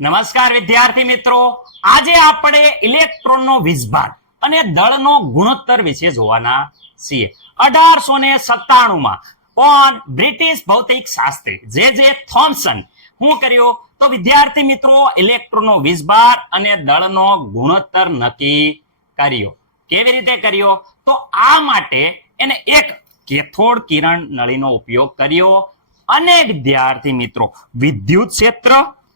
નમસ્કાર વિદ્યાર્થી મિત્રો, આજે આપણે ઇલેક્ટ્રોનનો વીજભાર અને દળનો ગુણોત્તર વિશે જોવાના છીએ. 1897 માં કોણ? બ્રિટિશ ભૌતિક શાસ્ત્રી જે થોમ્સન શું કર્યું? તો વિદ્યાર્થી મિત્રો ઇલેક્ટ્રોનનો વીજભાર અને દળનો ગુણોત્તર નક્કી કર્યો. કેવી રીતે કર્યો? તો આ માટે એને એક કેથોડ કિરણ નળીનો ઉપયોગ કર્યો અને વિદ્યાર્થી મિત્રો વિદ્યુત ક્ષેત્ર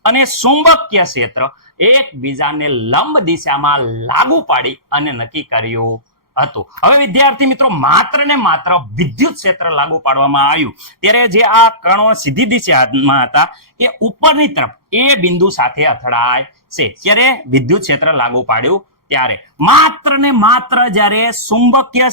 અને ચુંબકીય ક્ષેત્ર એકબીજાને લંબ દિશામાં લાગુ પાડી અને નક્કી કર્યું હતું. હવે વિદ્યાર્થી મિત્રો માત્ર ને માત્ર વિદ્યુત ક્ષેત્ર લાગુ પાડવામાં આવ્યું ત્યારે જે આ કણો સીધી દિશામાં હતા એ ઉપરની તરફ એ બિંદુ સાથે અથડાય છે. ત્યારે વિદ્યુત ક્ષેત્ર લાગુ પાડ્યું ત્યારે માત્ર ને માત્ર જ્યારે ચુંબકીય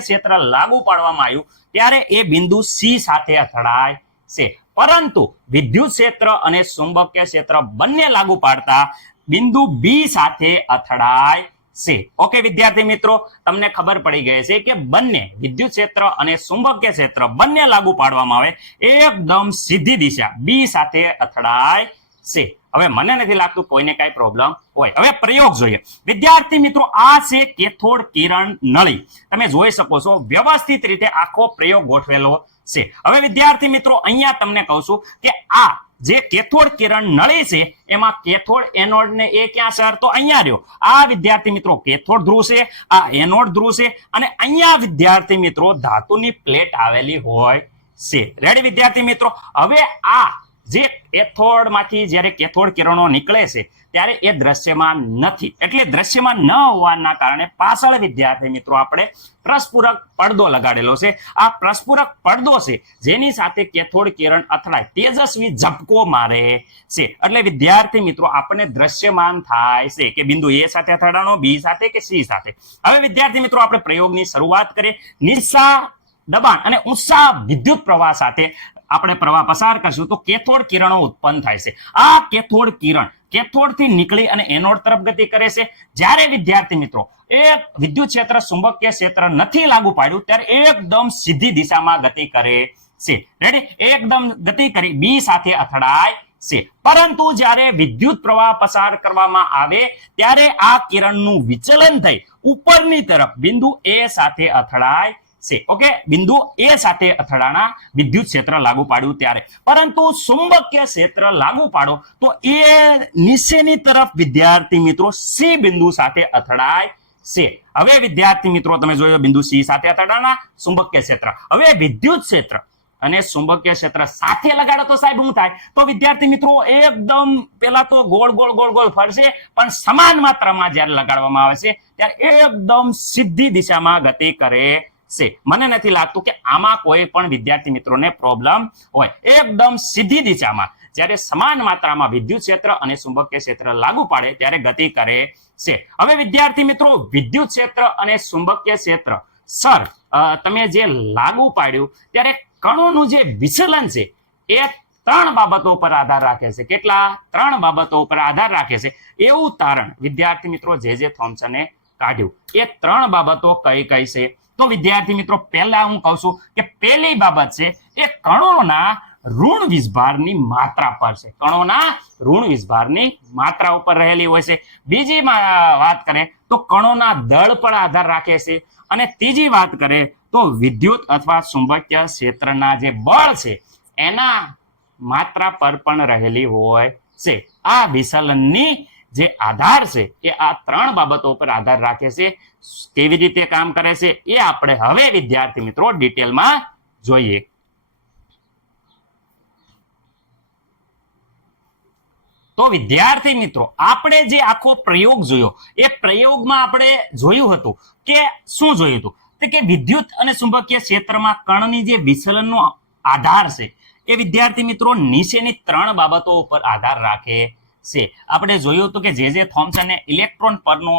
ક્ષેત્ર લાગુ પાડવામાં આવ્યું ત્યારે એ બિંદુ સી સાથે અથડાય છે. પરંતુ વિદ્યુત ક્ષેત્ર અને ચુંબકીય ક્ષેત્ર બંને લાગુ પાડતા બિંદુ બી સાથે અથડાય છે. ઓકે વિદ્યાર્થી મિત્રો, તમને ખબર પડી ગઈ છે કે બંને વિદ્યુત ક્ષેત્ર અને ચુંબકીય ક્ષેત્ર બંને લાગુ પાડવામાં આવે એકદમ સીધી દિશા બી સાથે અથડાય છે. હવે મને નથી લાગતું કોઈને કઈ પ્રોબ્લેમ હોય. હવે પ્રયોગ જોઈએ વિદ્યાર્થી મિત્રો. આ છે કેથોડ કિરણ નળી. તમે જોઈ શકો છો વ્યવસ્થિત રીતે આખો પ્રયોગ ગોઠવેલો છે. હવે વિદ્યાર્થી મિત્રો અહીંયા તમને કહું છું કે આ જે કેથોડ કિરણ નળી છે એમાં કેથોડ એનોડ ને એ ક્યાં સર? તો અહીંયા રહ્યો. આ વિદ્યાર્થી મિત્રો કેથોડ ધ્રુવ છે, આ એનોડ ધ્રુવ છે અને અહીંયા વિદ્યાર્થી મિત્રો ધાતુની પ્લેટ આવેલી હોય છે. રેડી વિદ્યાર્થી મિત્રો? હવે આ જે કેથોડમાંથી જ્યારે કેથોડ કિરણો નીકળે છે ત્યારે એ દ્રશ્યમાન નથી. એટલે દ્રશ્યમાન ન હોવાના કારણે પાછળ વિદ્યાર્થી મિત્રો આપણે પ્રસ્ફુરક પડદો લગાડેલો છે. આ પ્રસ્ફુરક પડદો છે જેની સાથે કેથોડ કિરણ અથડાય તેજસ્વી ઝબકો મારે છે. એટલે વિદ્યાર્થી મિત્રો આપણે દ્રશ્યમાન થાય છે કે બિંદુ એ સાથે અથડાણો, બી સાથે કે સી સાથે. હવે વિદ્યાર્થી મિત્રો આપણે પ્રયોગની શરૂઆત કરીએ. નિશા દબાણ અને ઊંચા વિદ્યુત પ્રવાહ સાથે આપણે પ્રવાહ પસાર કરશું તો કેથોડ કિરણો ઉત્પન્ન થાય છે. આ કેથોડ કિરણ કેથોડથી નીકળી અને એનોડ તરફ ગતિ કરે છે. જ્યારે વિદ્યાર્થી મિત્રો એક વિદ્યુત ક્ષેત્ર ચુંબકીય ક્ષેત્ર નથી લાગુ પાડ્યું ત્યારે એકદમ સીધી દિશામાં ગતિ કરે છે. રેડી? એકદમ ગતિ કરી બી સાથે અથડાય છે. પરંતુ જ્યારે વિદ્યુત પ્રવાહ પસાર કરવામાં આવે ત્યારે આ કિરણનું વિચલન થઈ ઉપરની તરફ બિંદુ એ સાથે અથડાય છે. ઓકે, બિંદુ એ સાથે અથડાણા વિદ્યુત ક્ષેત્ર લાગુ પાડ્યું ત્યારે. પરંતુ ચુંબકીય ક્ષેત્ર લાગુ પાડો તો એ નીચેની તરફ વિદ્યાર્થી મિત્રો સી બિંદુ સાથે અથડાય છે. હવે વિદ્યાર્થી મિત્રો તમે જોયો બિંદુ સી સાથે અથડાણા ચુંબકીય ક્ષેત્ર. હવે વિદ્યુત ક્ષેત્ર અને ચુંબકીય ક્ષેત્ર સાથે લગાડો તો સાહેબ શું થાય? તો વિદ્યાર્થી મિત્રો એકદમ પેલા તો ગોળ ગોળ ફરશે પણ સમાન માત્રામાં જ્યારે લગાડવામાં આવે છે ત્યારે એકદમ સીધી દિશામાં ગતિ કરે છે. મને નથી લાગતું કે આમાં કોઈ પણ વિદ્યાર્થી મિત્રોને પ્રોબ્લેમ હોય. એકદમ સીધી દિશામાં જ્યારે સમાન માત્રામાં વિદ્યુત ક્ષેત્ર અને ચુંબકીય ક્ષેત્ર લાગુ પાડે ત્યારે ગતિ કરે છે. હવે વિદ્યાર્થી મિત્રો વિદ્યુત ક્ષેત્ર અને ચુંબકીય ક્ષેત્ર સર તમે જે લાગુ પાડ્યું ત્યારે કણોનું જે વિચલન છે એ ત્રણ બાબતો પર આધાર રાખે છે. કેટલા? ત્રણ બાબતો પર આધાર રાખે છે. એવું તારણ વિદ્યાર્થી મિત્રો જે થોમ્સને કાઢ્યું. એ ત્રણ બાબતો કઈ કઈ છે? તો વિદ્યાર્થી મિત્રો પહેલા હું કહું છું કે પહેલી બાબત છે એ કણોના ઋણ વીજભારની માત્રા પર છે. કણોના ઋણ વીજભારની માત્રા ઉપર રહેલી હોય છે. બીજી વાત કરે તો કણોના દળ પર આધાર રાખે છે. અને ત્રીજી વાત કરે તો વિદ્યુત અથવા ચુંબકીય ક્ષેત્રના જે બળ છે એના માત્રા પર પણ રહેલી હોય છે. આ વિચલનની જે આધાર છે એ આ ત્રણ બાબતો પર આધાર રાખે છે. કેવી રીતે કામ કરે છે એ આપણે હવે વિદ્યાર્થી મિત્રો ડિટેલમાં જોઈએ. તો વિદ્યાર્થી મિત્રો આપણે જે આખો પ્રયોગ જોયો એ પ્રયોગમાં આપણે જોયું હતું કે શું જોયું હતું? કે વિદ્યુત અને ચુંબકીય ક્ષેત્રમાં કણની જે વિચલનનો આધાર છે એ વિદ્યાર્થી મિત્રો નીચેની ત્રણ બાબતો ઉપર આધાર રાખે છે. આપણે જોયું હતું કે જે થોમ્સને ઇલેક્ટ્રોન પરનો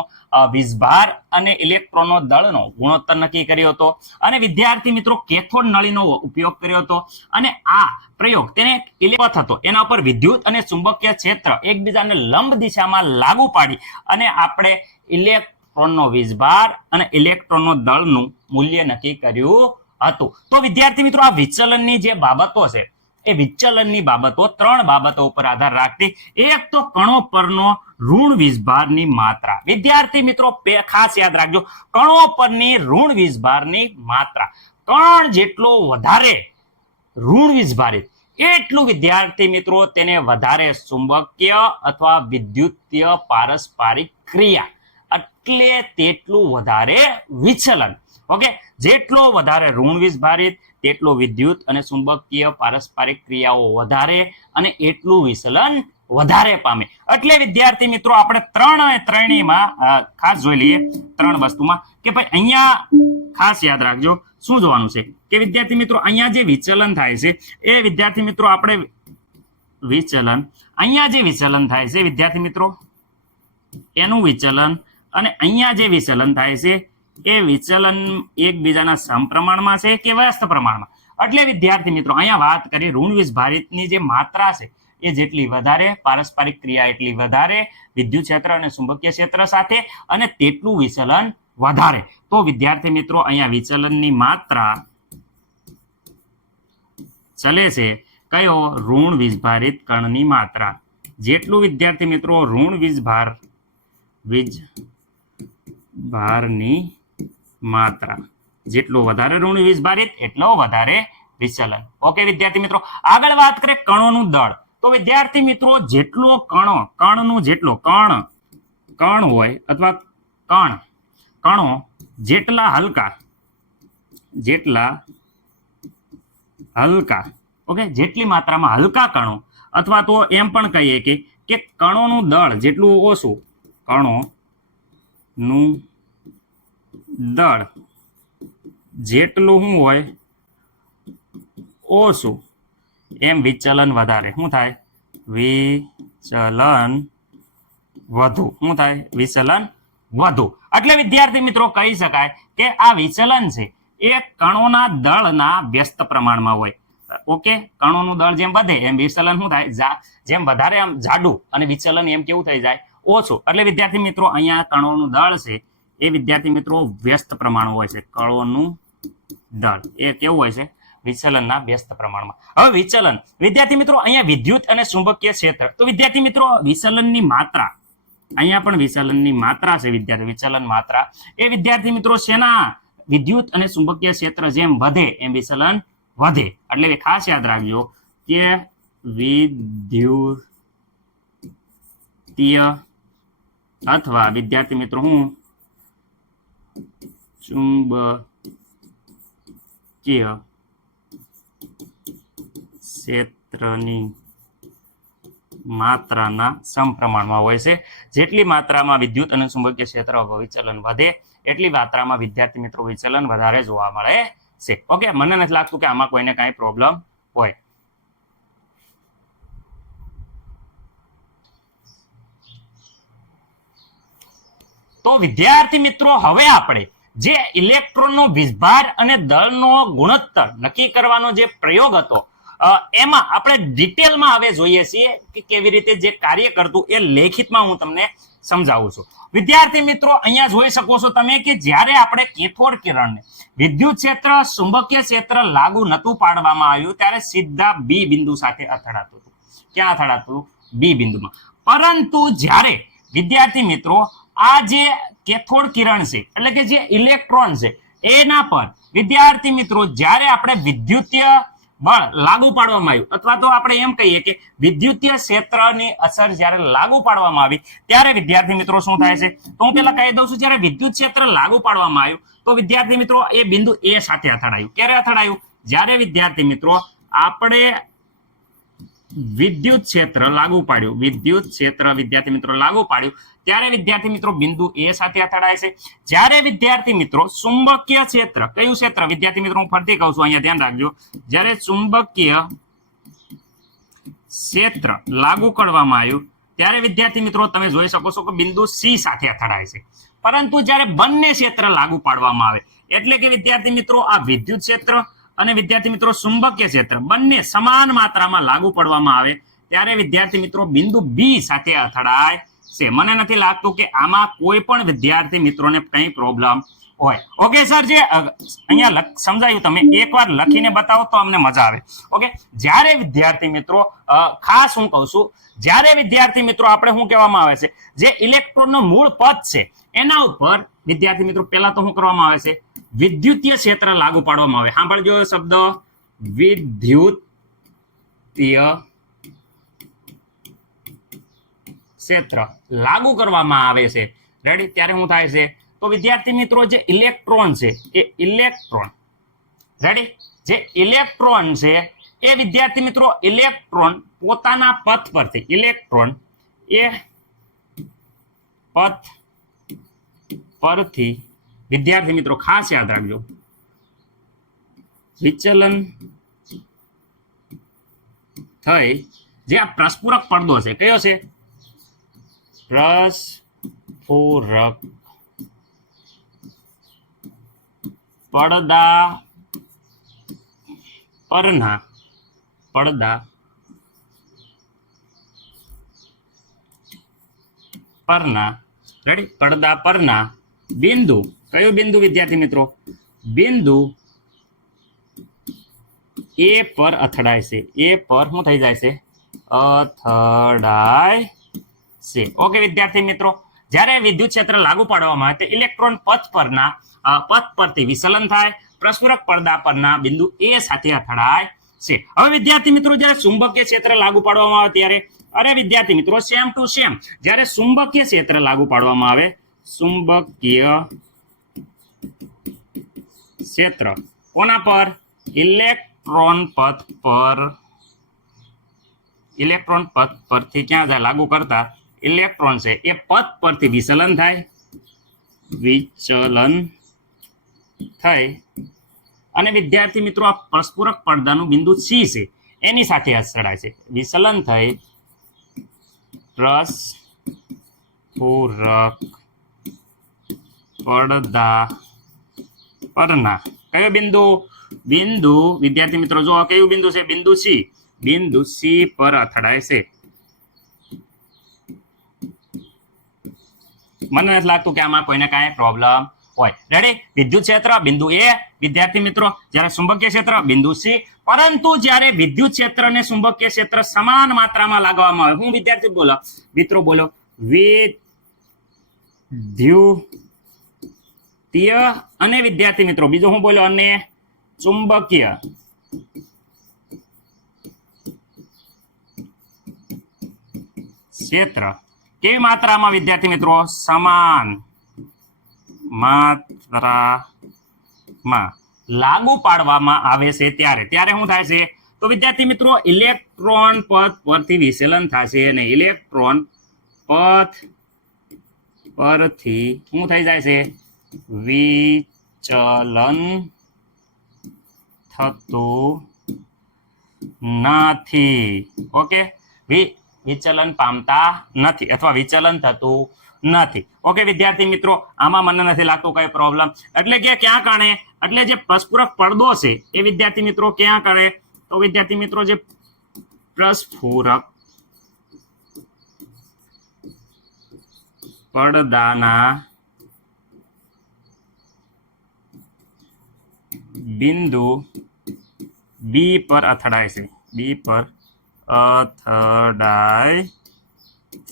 વીજભાર અને ઇલેક્ટ્રોનનો દળનો ગુણોત્તર નક્કી કર્યો હતો અને વિદ્યાર્થી મિત્રો કેથોડ નળીનો ઉપયોગ કર્યો હતો. અને આ પ્રયોગ તેને ઇલેક્ટ્રોન હતો એના ઉપર વિદ્યુત અને ચુંબકીય ક્ષેત્ર એકબીજાને લંબ દિશામાં લાગુ પાડી અને આપણે ઇલેક્ટ્રોનનો વીજભાર અને ઇલેક્ટ્રોનનો દળનું મૂલ્ય નક્કી કર્યું હતું. તો વિદ્યાર્થી મિત્રો આ વિચલનની જે બાબતો છે એ વિચલનની બાબતો 3 બાબતો ઉપર આધાર રાખતી. એક તો કણો પરનો ઋણ વીજભારની માત્રા. વિદ્યાર્થી મિત્રો ખાસ યાદ રાખજો, કણો પરની ઋણ વીજભારની માત્રા. કણ જેટલો વધારે ઋણ વીજભારિત એટલું વિદ્યાર્થી મિત્રો તેને વધારે ચુંબકીય અથવા વિદ્યુતીય પારસ્પરિક ક્રિયા, એટલે તેટલું વધારે વિચલન. ઓકે, જેટલો વધારે ઋણ વીજભારિત તેટલો વિદ્યુત અને ચુંબકીય પારસ્પરિક ક્રિયાઓ વધારે અને એટલું વિચલન વધારે પામે. એટલે વિદ્યાર્થી મિત્રો આપણે 3 અને 3 ખાસ જોઈ લઈએ 3 વસ્તુમાં કે ભાઈ અહીંયા ખાસ યાદ રાખજો શું જોવાનું છે કે વિદ્યાર્થી મિત્રો અહીંયા જે વિચલન થાય છે એ વિદ્યાર્થી મિત્રો આપણે વિચલન અહીંયા જે વિચલન થાય છે વિદ્યાર્થી મિત્રો એનું વિચલન અને અહીંયા જે વિચલન થાય છે એ વિચલન એકબીજાના સમપ્રમાણમાં છે કે વ્યસ્ત પ્રમાણમાં. એટલે વિદ્યાર્થી મિત્રો અહીંયા વાત કરી ઋણ વીજભારિતની જે માત્રા છે એ જેટલી વધારે પારસ્પરિક ક્રિયા એટલી વધારે વિદ્યુત ક્ષેત્ર અને ચુંબકીય ક્ષેત્ર સાથે અને તેટલું વિચલન વધારે. તો વિદ્યાર્થી મિત્રો અહીંયા વિચલનની માત્રા ચલે છે કયો? ઋણ વીજભારિત કણની માત્રા. જેટલું વિદ્યાર્થી મિત્રો ઋણ વીજભારની માત્રા જેટલું વધારે ઋણ વીજભારિત એટલો વધારે વિચલન. ઓકે વિદ્યાર્થી મિત્રો, આગળ વાત કરીએ કણોનું દળ. તો વિદ્યાર્થી મિત્રો જેટલો કણનું જેટલો કણ હોય અથવા કણો જેટલા હલકા ઓકે, જેટલી માત્રામાં હલકા કણો અથવા તો એમ પણ કહીએ કે કણોનું દળ જેટલું ઓછું, કણોનું દળ જેટલું શું હોય ઓછું એમ વિચલન વધારે. શું થાય? વિચલન વધુ. શું થાય? વિચલન વધુ. એટલે વિદ્યાર્થી મિત્રો કહી શકાય કે આ વિચલન છે એ કણોના દળના વ્યસ્ત પ્રમાણમાં હોય. ઓકે, કણોનું દળ જેમ વધે એમ વિચલન શું થાય? જેમ વધારે આમ જાડું અને વિચલન એમ કેવું થઈ જાય? ઓછું. એટલે વિદ્યાર્થી મિત્રો અહીંયા કણોનું દળ છે એ વિદ્યાર્થી મિત્રો વ્યસ્ત પ્રમાણ હોય છે. કણોનું દળ એ કેવું હોય છે? વિચલનના વ્યસ્ત પ્રમાણમાં. હવે વિચલન વિદ્યાર્થી મિત્રો અહીંયા વિદ્યુત અને ચુંબકીય ક્ષેત્ર. તો વિદ્યાર્થી મિત્રો વિચલનની માત્રા, અહીંયા પણ વિચલનની માત્રા છે વિચલન માત્રા એ વિદ્યાર્થી મિત્રો શેના? વિદ્યુત અને ચુંબકીય ક્ષેત્ર જેમ વધે એમ વિચલન વધે. એટલે ખાસ યાદ રાખજો કે વિદ્યુતીય અથવા વિદ્યાર્થી મિત્રો હું ચુંબકીય ક્ષેત્રની માત્રાના સમપ્રમાણમાં હોય છે. જેટલી માત્રામાં વિદ્યુત અને ચુંબકીય ક્ષેત્ર વિચલન વધે એટલી માત્રામાં વિદ્યાર્થી મિત્રો વિચલન વધારે જોવા મળે છે. ઓકે, મને નથી લાગતું કે આમાં કોઈને કાંઈ પ્રોબ્લેમ હોય. તો વિદ્યાર્થી મિત્રો હવે આપણે જે ઇલેક્ટ્રોનનો વીજભાર અને દળનો ગુણોત્તર નક્કી કરવાનો જે પ્રયોગ હતો એમાં આપણે ડિટેલમાં હવે જોઈએ છીએ કે કેવી રીતે જે કાર્ય કરતું એ લેખિતમાં હું તમને સમજાવું છું. વિદ્યાર્થી મિત્રો અહીંયા જોઈ શકો છો તમે કે જ્યારે આપણે કેથોડ કિરણને વિદ્યુત ક્ષેત્ર ચુંબકીય ક્ષેત્ર લાગુ નતું પાડવામાં આવ્યું ત્યારે સીધા બી બિંદુ સાથે અથડાતું હતું. ક્યાં અથડાતું? બી બિંદુમાં. પરંતુ જ્યારે વિદ્યાર્થી મિત્રો આ જે કેથોડ કિરણ છે એટલે કે જે ઇલેક્ટ્રોન છે એના પર વિદ્યાર્થી મિત્રો જ્યારે આપણે વિદ્યુતીય બળ લાગુ પાડવામાં આવ્યું અથવા તો આપણે એમ કહીએ કે વિદ્યુતીય ક્ષેત્રની અસર જ્યારે લાગુ પાડવામાં આવી ત્યારે વિદ્યાર્થી મિત્રો શું થાય છે? તો હું પહેલા કહી દઉં છું, જ્યારે વિદ્યુત ક્ષેત્ર લાગુ પાડવામાં આવ્યું તો વિદ્યાર્થી મિત્રો એ બિંદુ એ સાથે અથડાયું. ક્યારે અથડાયું? જ્યારે વિદ્યાર્થી મિત્રો આપણે વિદ્યુત ક્ષેત્ર લાગુ પાડ્યું, વિદ્યુત ક્ષેત્ર વિદ્યાર્થી મિત્રો લાગુ પાડ્યું ત્યારે વિદ્યાર્થી મિત્રો બિંદુ એ સાથે અથડાય છે. જ્યારે વિદ્યાર્થી મિત્રો ચુંબકીય ક્ષેત્ર, કયું ક્ષેત્ર વિદ્યાર્થી મિત્રો હું ફરીથી કહું છું, અહીંયા ધ્યાન રાખજો, જ્યારે ચુંબકીય ક્ષેત્ર લાગુ કરવામાં આવ્યું ત્યારે વિદ્યાર્થી મિત્રો તમે જોઈ શકો છો કે બિંદુ સી સાથે અથડાય છે. પરંતુ જ્યારે બંને ક્ષેત્ર લાગુ પાડવામાં આવે એટલે કે વિદ્યાર્થી મિત્રો આ વિદ્યુત ક્ષેત્ર અને વિદ્યાર્થી મિત્રો ચુંબકીય ક્ષેત્ર બંને સમાન માત્રામાં લાગુ પડવામાં આવે ત્યારે વિદ્યાર્થી મિત્રો બિંદુ બી સાથે અથડાય છે. મને નથી લાગતું કે આમાં કોઈ પણ વિદ્યાર્થી મિત્રોને કંઈ પ્રોબ્લેમ હોય. ઓકે સર, જે અહીંયા સમજાયું, તમે એકવાર લખીને બતાવો તો અમને મજા આવે. ઓકે, જ્યારે વિદ્યાર્થી મિત્રો ખાસ હું કહું છું, જ્યારે વિદ્યાર્થી મિત્રો આપણે શું કહેવામાં આવે છે, જે ઇલેક્ટ્રોનનો મૂળ પદ છે એના ઉપર વિદ્યાર્થી મિત્રો પહેલા તો શું કરવામાં આવે છે, વિદ્યુતીય ક્ષેત્ર લાગુ પાડવામાં આવે. સાંભળજો શબ્દ વિદ્યુતીય ક્ષેત્ર લાગુ કરવામાં આવે છે. રેડી? ત્યારે શું થાય છે, તો વિદ્યાર્થી મિત્રો જે ઇલેક્ટ્રોન છે એ ઇલેક્ટ્રોન, રેડી, જે ઇલેક્ટ્રોન છે એ વિદ્યાર્થી મિત્રો ઇલેક્ટ્રોન પોતાના પથ પરથી, ઇલેક્ટ્રોન એ પથ પરથી વિદ્યાર્થી મિત્રો ખાસ યાદ રાખજો, વિચલન થઈ જે આ પ્રસ્ફુરક પડદો છે, કયો છે, પ્રસ્ફુરક પડદા પરના રેડી, પડદા પરના બિંદુ, કયું બિંદુ વિદ્યાર્થી મિત્રો, બિંદુ એ પર અથડાય છે, એ પર શું થઈ જાય છે, અથડાય છે. ઓકે વિદ્યાર્થી મિત્રો, જ્યારે વિદ્યુત ક્ષેત્ર લાગુ પાડવામાં આવે તો ઇલેક્ટ્રોન પથ પરથી વિચલન થાય, પ્રસ્ફુરક પડદા પરના બિંદુ એ સાથે અથડાય છે. હવે વિદ્યાર્થી મિત્રો જ્યારે ચુંબકીય ક્ષેત્ર લાગુ પાડવામાં આવે ત્યારે, અરે વિદ્યાર્થી મિત્રો સેમ ટુ સેમ, જ્યારે ચુંબકીય ક્ષેત્ર લાગુ પાડવામાં આવે, ચુંબકીય ક્ષેત્ર કોના પર, ઇલેક્ટ્રોન પથ પર, ઇલેક્ટ્રોન પથ પરથી ક્યાં જાય, લાગુ કરતા ઇલેક્ટ્રોન છે એ પથ પરથી વિચલન થાય, વિચલન થઈ અને વિદ્યાર્થી મિત્રો આ પ્રસ્ફુરક પડદાનું બિંદુ સી છે એની સાથે અથડાય છે, વિચલન થઈ પ્રસ્ફુરક પડદા પરના કયો બિંદુ, બિંદુ વિદ્યાર્થી મિત્રો જો કયું બિંદુ છે, બિંદુ સી પર અથડાય છે. મને નથી લાગતું કે આમાં કોઈને કાંઈ પ્રોબ્લેમ હોય. રેડી? વિદ્યુત ક્ષેત્ર બિંદુ એ વિદ્યાર્થી મિત્રો, જ્યારે ચુંબકીય ક્ષેત્ર બિંદુ સી. પરંતુ જ્યારે વિદ્યુત ક્ષેત્ર અને ચુંબકીય ક્ષેત્ર સમાન માત્રામાં લાગવામાં આવે, હું વિદ્યાર્થી બોલો મિત્રો, બોલો, વિદ્યુતીય અને વિદ્યાર્થી મિત્રો બીજો હું બોલો, અને ચુંબકીય ક્ષેત્ર કેવી માત્રામાં વિદ્યાર્થી મિત્રો, સમાન માત્રામાં લાગુ પાડવામાં આવે છે ત્યારે શું થાય છે, તો વિદ્યાર્થી મિત્રો ઇલેક્ટ્રોન પથ પરથી વિચલન થશે અને ઇલેક્ટ્રોન પથ પરથી શું થઈ જાય છે, વિચલન થતું નથી. ઓકે, વિચલન પામતા નથી અથવા વિચલન થતું નથી. ઓકે વિદ્યાર્થી મિત્રો, આમાં મને નથી લાગતું કઈ પ્રોબ્લેમ. એટલે કે ક્યાં કારણે, એટલે જે પ્રસ્ફુરક પડદો છે એ વિદ્યાર્થી મિત્રો ક્યાં કરે, તો વિદ્યાર્થી મિત્રો જે પ્રસ્ફુરક પડદાના બિંદુ બી પર અથડાય છે, બી પર અથડાય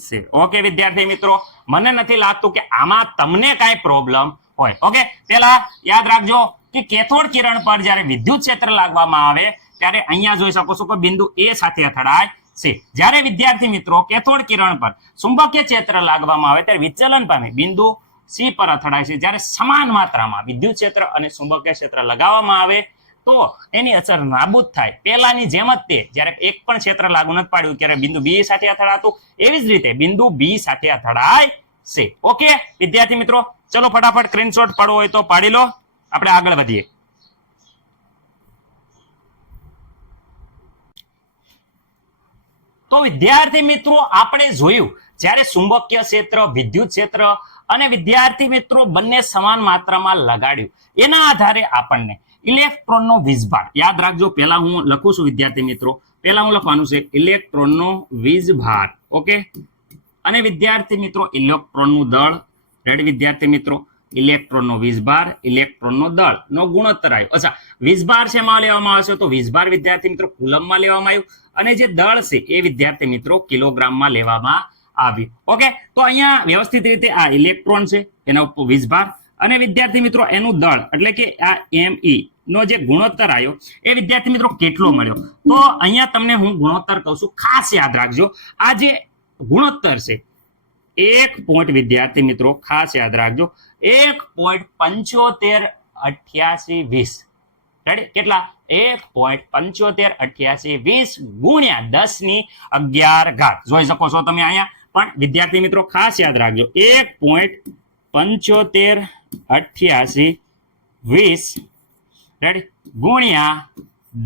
છે. ઓકે વિદ્યાર્થી મિત્રો, મને નથી લાગતું કે આમાં તમને કાંઈ પ્રોબ્લેમ હોય. ઓકે, પહેલા યાદ રાખજો કે કેથોડ કિરણ પર જ્યારે વિદ્યુત ક્ષેત્ર લાગવામાં આવે ત્યારે અહીંયા જોઈ શકો છો કે બિંદુ એ સાથે અથડાય છે. જ્યારે વિદ્યાર્થી મિત્રો કેથોડ કિરણ પર ચુંબકીય ક્ષેત્ર લાગવામાં આવે ત્યારે વિચલન પામે, બિંદુ સી પર અથડાય છે. જ્યારે સમાન માત્રામાં વિદ્યુત ક્ષેત્ર અને ચુંબકીય ક્ષેત્ર લગાવવામાં આવે તો એની અસર નાબૂદ થાય. પહેલાની જેમ જ તે જ્યારે એક પણ ક્ષેત્ર લાગુ નથી પાડ્યું ત્યારે બિંદુ બી સાથે અથડાતું, એવી જ રીતે બિંદુ બી સાથે અથડાય છે. ઓકે વિદ્યાર્થી મિત્રો, ચલો ફટાફટ સ્ક્રીનશોટ પાડવો હોય તો પાડી લો, આપણે આગળ વધીએ. તો વિદ્યાર્થી મિત્રો આપણે જોયું જ્યારે ચુંબકીય ક્ષેત્ર, વિદ્યુત ક્ષેત્ર અને વિદ્યાર્થી મિત્રો બંને સમાન માત્રામાં લગાડ્યું, એના આધારે આપણને ઇલેક્ટ્રોનનો વીજભાર, યાદ રાખજો પહેલા હું લખું છું વિદ્યાર્થી મિત્રો, પહેલા હું લખવાનું છે ઇલેક્ટ્રોનનો વીજભાર. ઓકે, અને વિદ્યાર્થી મિત્રો ઇલેક્ટ્રોનનું દળ. રેડી વિદ્યાર્થી મિત્રો, ઇલેક્ટ્રોનનો વીજભાર, ઇલેક્ટ્રોનનો દળનો ગુણોત્તર આવ્યો. અચ્છા, વીજભાર શેમાં લેવામાં આવશે? તો વીજભાર વિદ્યાર્થી મિત્રો કુલમમાં લેવામાં આવ્યું, અને જે દળ છે એ વિદ્યાર્થી મિત્રો કિલોગ્રામમાં લેવામાં આવ્યું. ઓકે, તો અહીંયા વ્યવસ્થિત રીતે આ ઇલેક્ટ્રોન છે, એના ઉપર વીજભાર, અને વિદ્યાર્થી મિત્રો એનું દળ એટલે કે આ Me નો જે ગુણોત્તર આવ્યો એ વિદ્યાર્થી મિત્રો કેટલો મળ્યો? તો અહીંયા તમને હું ગુણોત્તર કહું છું, ખાસ યાદ રાખજો. આ જે ગુણોત્તર છે 1 વિદ્યાર્થી મિત્રો ખાસ યાદ રાખજો, 1.758820. રેડી? કેટલા? 1.758820 ગુણ્યા 10^11. જોઈ શકો છો તમે અહીંયા, પણ વિદ્યાર્થી મિત્રો ખાસ યાદ રાખજો, 1.758820 રેડી ગુણ્યા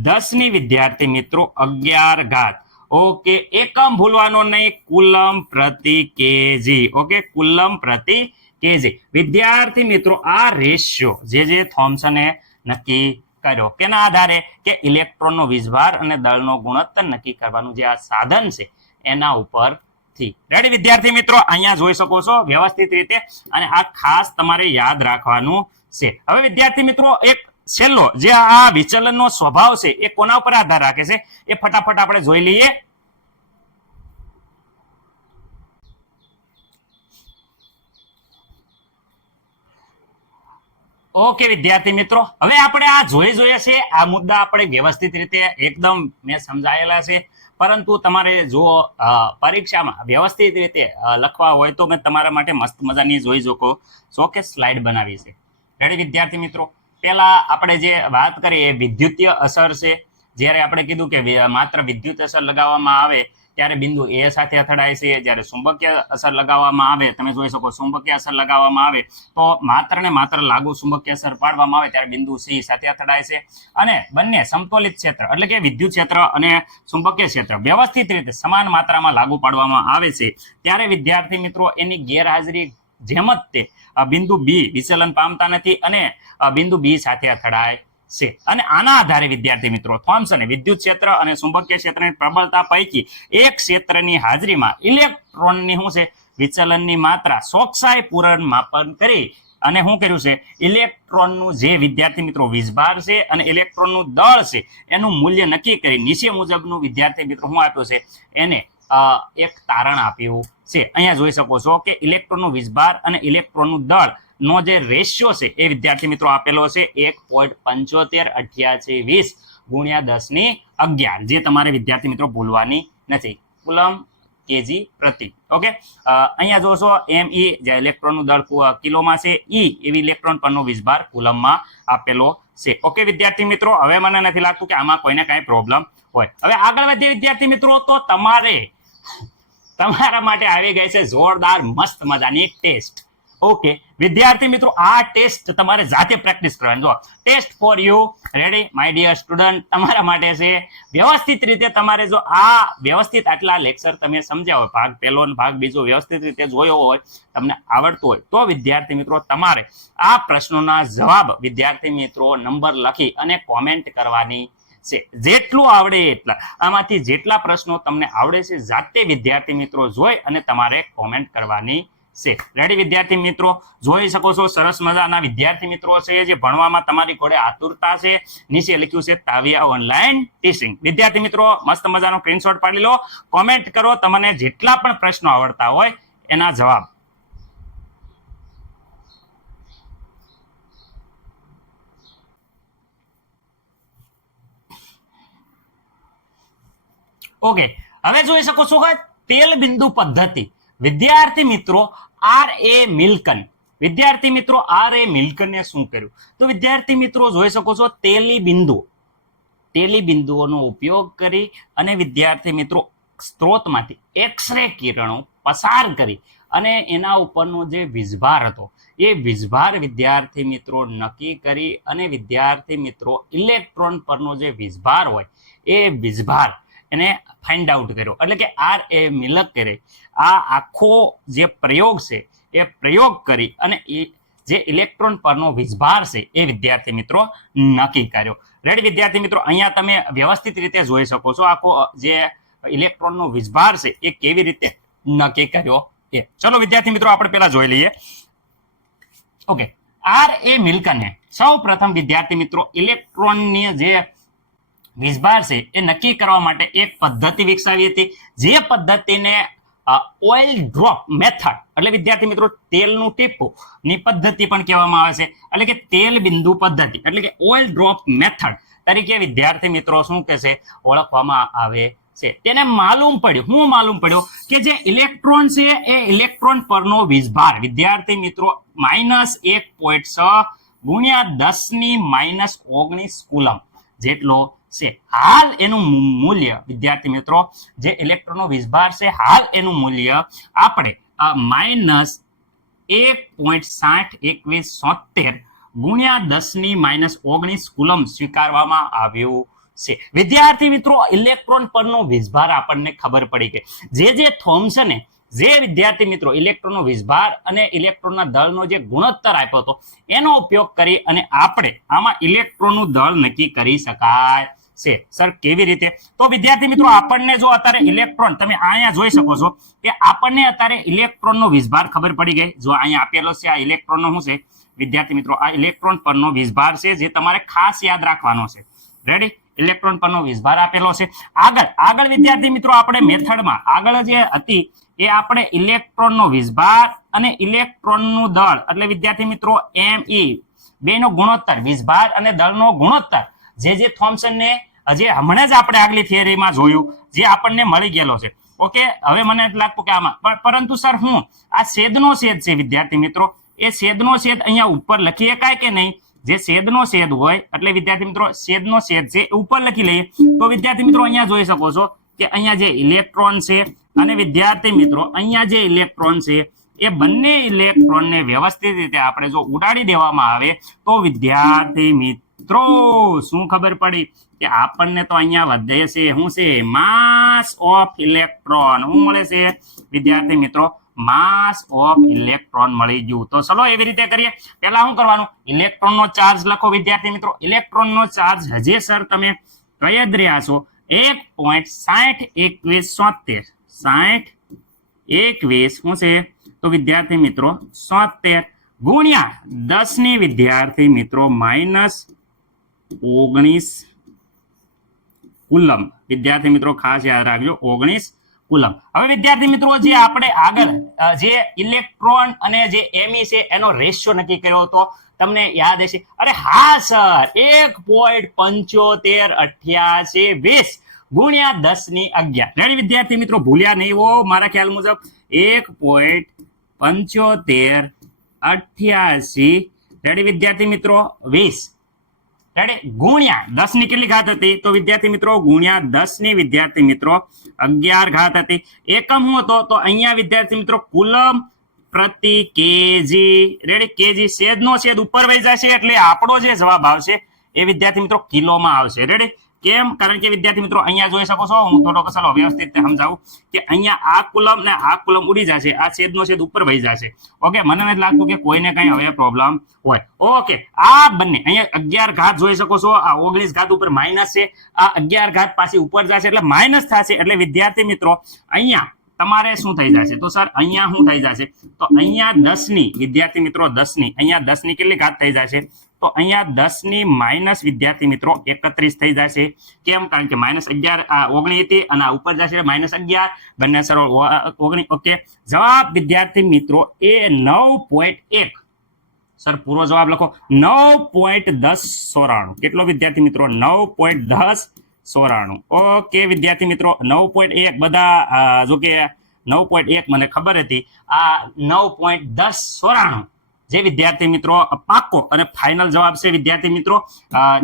10 વિદ્યાર્થી મિત્રો 11. ઓકે, એકમ ભૂલવાનો નહીં, કુલમ પ્રતિ કેજી. ઓકે, કુલમ પ્રતિ કેજી. વિદ્યાર્થી મિત્રો આ રેશિયો જે થોમ્સને નક્કી કર્યો કેના આધારે? કે ઇલેક્ટ્રોનનો વીજભાર અને દળનો ગુણોત્તર નક્કી કરવાનું જે આ સાધન છે એના ઉપરથી. રેડી વિદ્યાર્થી મિત્રો? અહીંયા જોઈ શકો છો વ્યવસ્થિત રીતે, અને આ ખાસ તમારે યાદ રાખવાનું છે. હવે વિદ્યાર્થી મિત્રો એક છેલ્લો જે આ વિચલનનો સ્વભાવ છે એ કોના ઉપર આધાર રાખે છે એ ફટાફટ આપણે જોઈ લઈએ. ઓકે વિદ્યાર્થી મિત્રો, હવે આપણે આ જોઈએ છે, આ મુદ્દા આપણે વ્યવસ્થિત રીતે એકદમ મેં સમજાયેલા છે, પરંતુ તમારે જો પરીક્ષામાં વ્યવસ્થિત રીતે લખવા હોય તો મેં તમારા માટે મસ્ત મજાની જોઈ શકો છો કે સ્લાઇડ બનાવી છે. રેડી વિદ્યાર્થી મિત્રો? પહેલા આપણે જે વાત કરીએ એ વિદ્યુતીય અસર છે. જ્યારે આપણે કીધું કે માત્ર વિદ્યુત અસર લગાવવામાં આવે ત્યારે બિંદુ એ સાથે અથડાય છે. જ્યારે ચુંબકીય અસર લગાવવામાં આવે, તમે જોઈ શકો ચુંબકીય અસર લગાવવામાં આવે તો માત્ર ને માત્ર લાગુ ચુંબકીય અસર પાડવામાં આવે ત્યારે બિંદુ સી સાથે અથડાય છે. અને બંને સમતોલિત ક્ષેત્ર એટલે કે વિદ્યુત ક્ષેત્ર અને ચુંબકીય ક્ષેત્ર વ્યવસ્થિત રીતે સમાન માત્રામાં લાગુ પાડવામાં આવે છે ત્યારે વિદ્યાર્થી મિત્રો એની ગેરહાજરી જેમ જ તે બિંદુ બી વિચલન પામતા નથી અને બિંદુ બી સાથે અથડાય છે. અને આના આધારે વિદ્યાર્થી મિત્રો થોમ્સને વિદ્યુત ક્ષેત્ર અને ચુંબકીય ક્ષેત્રની પ્રબળતા પૈકી એક ક્ષેત્રની હાજરીમાં ઇલેક્ટ્રોનની શું છે વિચલનની માત્રા ચોકસાઈપૂર્વક માપન કરી અને શું કર્યું છે? ઇલેક્ટ્રોનનું જે વિદ્યાર્થી મિત્રો વીજભાર છે અને ઇલેક્ટ્રોનનું દળ છે એનું મૂલ્ય નક્કી કરી નીચે મુજબનું વિદ્યાર્થી મિત્રો શું આપ્યું છે? એને એક તારણ આપ્યું છે. અહીંયા જોઈ શકો છો કે ઇલેક્ટ્રોનનું વીજભાર અને ઇલેક્ટ્રોનનું દળ નો જે રેશિયો છે એ વિદ્યાર્થી મિત્રો આપેલો છે 1.758820 ગુણ્યા 10^11. જે તમારે વિદ્યાર્થી મિત્રો ભૂલવાની નથી, કુલમ કેજી પ્રતિ. ઓકે, અહીંયા જોશો Me જે ઇલેક્ટ્રોનનું દળ કિલોમાં છે, એવી ઇલેક્ટ્રોન પરનો વીજભાર કુલમમાં આપેલો છે. ઓકે વિદ્યાર્થી મિત્રો, હવે મને નથી લાગતું કે આમાં કોઈને કાંઈ પ્રોબ્લેમ હોય. હવે આગળ વધીએ વિદ્યાર્થી મિત્રો, તો તમારા માટે આવી ગઈ છે જોરદાર મસ્ત મજાની ટેસ્ટ. ઓકે વિદ્યાર્થી મિત્રો, આ ટેસ્ટ તમારે જાતે પ્રેક્ટિસ કરવાની. જો test for you, ready my dear student, તમારા માટે છે. વ્યવસ્થિત રીતે તમારે જો આ વ્યવસ્થિત આટલા લેક્ચર તમે સમજ્યા હોય, ભાગ પહેલો અને ભાગ બીજો વ્યવસ્થિત રીતે જોયો હોય, તમને આવડતું હોય તો વિદ્યાર્થી મિત્રો તમારે આ પ્રશ્નોના જવાબ વિદ્યાર્થી મિત્રો નંબર લખી અને કોમેન્ટ કરવાની છે. જેટલું આવડે એટલા, આમાંથી જેટલા પ્રશ્નો તમને આવડે છે જાતે વિદ્યાર્થી મિત્રો જોઈ અને તમારે કોમેન્ટ કરવાની છે. રેડી વિદ્યાર્થી મિત્રો? જોઈ શકો છો સરસ મજાના વિદ્યાર્થી મિત્રો છે જે ભણવામાં તમારી ઘોડે આતુરતા છે. નીચે લખ્યું છે તાવિયા ઓનલાઈન ટીચિંગ. વિદ્યાર્થી મિત્રો મસ્ત મજાનો સ્ક્રીનશોટ પાડી લો, કોમેન્ટ કરો તમને જેટલા પણ પ્રશ્નો આવડતા હોય એના જવાબ. ઓકે, હવે જોઈ શકો છો કે તેલ બિંદુ પદ્ધતિ. વિદ્યાર્થી મિત્રો વિદ્યાર્થી મિત્રો R.A. મિલ્કને શું કર્યું? તો વિદ્યાર્થી મિત્રો જોઈ શકો છો તેલી બિંદુઓનો ઉપયોગ કરી અને વિદ્યાર્થી મિત્રો સ્ત્રોતમાંથી એક્સરે કિરણો પસાર કરી અને એના ઉપરનો જે વીજભાર હતો એ વીજભાર વિદ્યાર્થી મિત્રો નક્કી કરી અને વિદ્યાર્થી મિત્રો ઇલેક્ટ્રોન પરનો જે વીજભાર હોય એ વીજભાર એને ફાઇન્ડ આઉટ કર્યો. એટલે કે R.A. મિલ્કરે આ આખો જે પ્રયોગ છે એ પ્રયોગ કરી અને જે ઇલેક્ટ્રોન પરનો વીજભાર છે એ વિદ્યાર્થી મિત્રો નક્કી કર્યો. રેડી વિદ્યાર્થી મિત્રો? અહીંયા તમે વ્યવસ્થિત રીતે જોઈ શકો છો આખો જે ઇલેક્ટ્રોનનો વીજભાર છે એ કેવી રીતે નક્કી કર્યો એ. ચલો વિદ્યાર્થી મિત્રો આપણે પહેલા જોઈ લઈએ. ઓકે, આર એ મિલ્કને સૌ પ્રથમ વિદ્યાર્થી મિત્રો ઇલેક્ટ્રોનની જે વીજભાર છે એ નક્કી કરવા માટે એક પદ્ધતિ વિકસાવી હતી, જે પદ્ધતિને ઓઇલ ડ્રોપ મેથડ એટલે વિદ્યાર્થી મિત્રો તેલનું ટીપું ની પદ્ધતિ પણ કહેવામાં આવે છે, એટલે કે તેલ બિંદુ પદ્ધતિ એટલે કે ઓઇલ ડ્રોપ મેથડ તરીકે વિદ્યાર્થી મિત્રો શું કહે છે ઓળખવામાં આવે છે. તેને માલુમ પડ્યું, હું માલુમ પડ્યું કે જે ઇલેક્ટ્રોન છે એ ઇલેક્ટ્રોન પરનો વીજભાર વિદ્યાર્થી મિત્રો -1.6 ગુણ્યા 10⁻⁻19 કુલમ જેટલો છે. હાલ એનું મૂલ્ય વિદ્યાર્થી મિત્રો જે ઇલેક્ટ્રોનનો વીજભાર છે હાલ એનું મૂલ્ય આપણે -1.602173 ગુણ્યા 10⁻⁻19 કુલમ સ્વીકારવામાં આવ્યું છે. વિદ્યાર્થી મિત્રો ઇલેક્ટ્રોન પરનો વીજભાર આપણને ખબર પડી કે જે થોમ્સને જે વિદ્યાર્થી મિત્રો ઇલેક્ટ્રોનનો વીજભાર અને ઇલેક્ટ્રોનના દળનો જે ગુણોત્તર આપ્યો હતો એનો ઉપયોગ કરી અને આપણે આમાં ઇલેક્ટ્રોનનું દળ નક્કી કરી શકાય છે. સર કેવી રીતે? તો વિદ્યાર્થી મિત્રો આપણને જો અત્યારે ઇલેક્ટ્રોન તમે અહીંયા જોઈ શકો છો કે આપણને અત્યારે ઇલેક્ટ્રોનનો વીજભાર ખબર પડી ગઈ. જો અહીંયા આપેલો છે આ ઇલેક્ટ્રોનનો શું છે વિદ્યાર્થી મિત્રો આ ઇલેક્ટ્રોન પરનો વીજભાર છે જે તમારે ખાસ યાદ રાખવાનો છે. રેડી? ઇલેક્ટ્રોન પરનો વીજભાર આપેલો છે. આગળ વિદ્યાર્થી મિત્રો આપણે મેથડમાં આગળ જે હતી એ આપણે ઇલેક્ટ્રોનનો વીજભાર અને ઇલેક્ટ્રોનનું દળ એટલે વિદ્યાર્થી મિત્રો Me બેનો ગુણોત્તર વીજભાર અને દળનો ગુણોત્તર જે થોમ્સનને જે હમણાં જ આપણે આગલી થિયરીમાં જોયું જે આપણને મળી ગયેલો છે. ઓકે, હવે મને લાગતું કે આમાં પરંતુ સર હું આ છેદનો છેદ છે વિદ્યાર્થી મિત્રો એ છેદનો છેદ અહીંયા ઉપર લખી શકાય કે નહીં? જે છેદનો છેદ હોય એટલે વિદ્યાર્થી મિત્રો છેદનો છેદ છે ઉપર લખી લઈએ તો વિદ્યાર્થી મિત્રો અહીંયા જોઈ શકો છો કે અહીંયા જે ઇલેક્ટ્રોન છે અને વિદ્યાર્થી મિત્રો અહીંયા જે ઇલેક્ટ્રોન છે એ બંને ઇલેક્ટ્રોનને વ્યવસ્થિત રીતે આપણે જો ઉડાડી દેવામાં આવે તો વિદ્યાર્થી મિત્રો શું ખબર પડી કે આપણને તો અહીંયા વધે છે શું છે માસ ઓફ ઇલેક્ટ્રોન. શું મળે છે વિદ્યાર્થી મિત્રો? માસ ઓફ ઇલેક્ટ્રોન મળી ગયું. તો ચલો એવી રીતે કરીએ. પહેલા શું કરવાનું? ઇલેક્ટ્રોનનો ચાર્જ લખો વિદ્યાર્થી મિત્રો. ઇલેક્ટ્રોનનો ચાર્જ હજી સર તમે કહી જ રહ્યા છો 1.602173 6021 શું છે તો વિદ્યાર્થી મિત્રો 73 ગુણ્યા 10 વિદ્યાર્થી મિત્રો -19 કુલમ. વિદ્યાર્થી મિત્રો ખાસ યાદ રાખજો 19 કુલમ. હવે વિદ્યાર્થી મિત્રો જે આપણે આગળ જે ઇલેક્ટ્રોન અને જે Me છે એનો રેશિયો નક્કી કર્યો હતો તમને યાદ હશે? અરે હા સર 1.758820 ગુણ્યા 10⁻11. રેડી વિદ્યાર્થી મિત્રો? ભૂલ્યા નહીં હો મારા ખ્યાલ મુજબ 1.7588 રેડી વિદ્યાર્થી મિત્રો 20 રેડી ગુણ્યા 10 ની કેટલી ઘાત હતી તો વિદ્યાર્થી મિત્રો ગુણ્યા 10 ની વિદ્યાર્થી મિત્રો 11 ઘાત હતી. એકમ શું હતો તો અહીંયા વિદ્યાર્થી મિત્રો કુલમ પ્રતિ કેજી. રેડી? કેજી છેદનો છેદ ઉપર વહી જશે એટલે આપણો જે જવાબ આવશે એ વિદ્યાર્થી મિત્રો કિલોમાં આવશે. રેડી? કેમ? કારણ કે વિદ્યાર્થી મિત્રો અહીંયા જોઈ શકો છો હું થોડો ચલો વ્યવસ્થિત સમજાવું કે અહીંયા આ કુલમ ને આ કુલમ ઉડી જશે, આ છેદનો છેદ ઉપર વહી જશે. ઓકે, મને નથી લાગતું કે કોઈને કઈ હવે પ્રોબ્લેમ હોય. ઓકે, આ બંને અહીંયા 11 ઘાત જોઈ શકો છો, આ 19 ઘાત ઉપર માઇનસ છે, આ 11 ઘાત પાછી ઉપર જશે એટલે માઇનસ થશે. એટલે વિદ્યાર્થી મિત્રો અહીંયા તમારે શું થઈ જશે તો સર અહીંયા શું થઈ જશે તો અહીંયા 10 ની વિદ્યાર્થી મિત્રો 10 ની અહીંયા 10 ની કેટલી ઘાત થઈ જશે તો અહીંયા 10 ની માઇનસ વિદ્યાર્થી મિત્રો 31 થઈ જશે. કેમ? કારણ કે -11 આ 19 હતી અને આ ઉપર જશે -11 બંને સરળ 19. ઓકે, જવાબ વિદ્યાર્થી મિત્રો એ 9.1 સર પૂરો જવાબ લખો 9.1094. કેટલો વિદ્યાર્થી મિત્રો? 9.1094. ઓકે વિદ્યાર્થી મિત્રો 9.1 બધા જો કે 9.1 મને ખબર હતી, આ 9.1094 જે વિદ્યાર્થી મિત્રો પાક્કો અને ફાઇનલ જવાબ છે વિદ્યાર્થી મિત્રો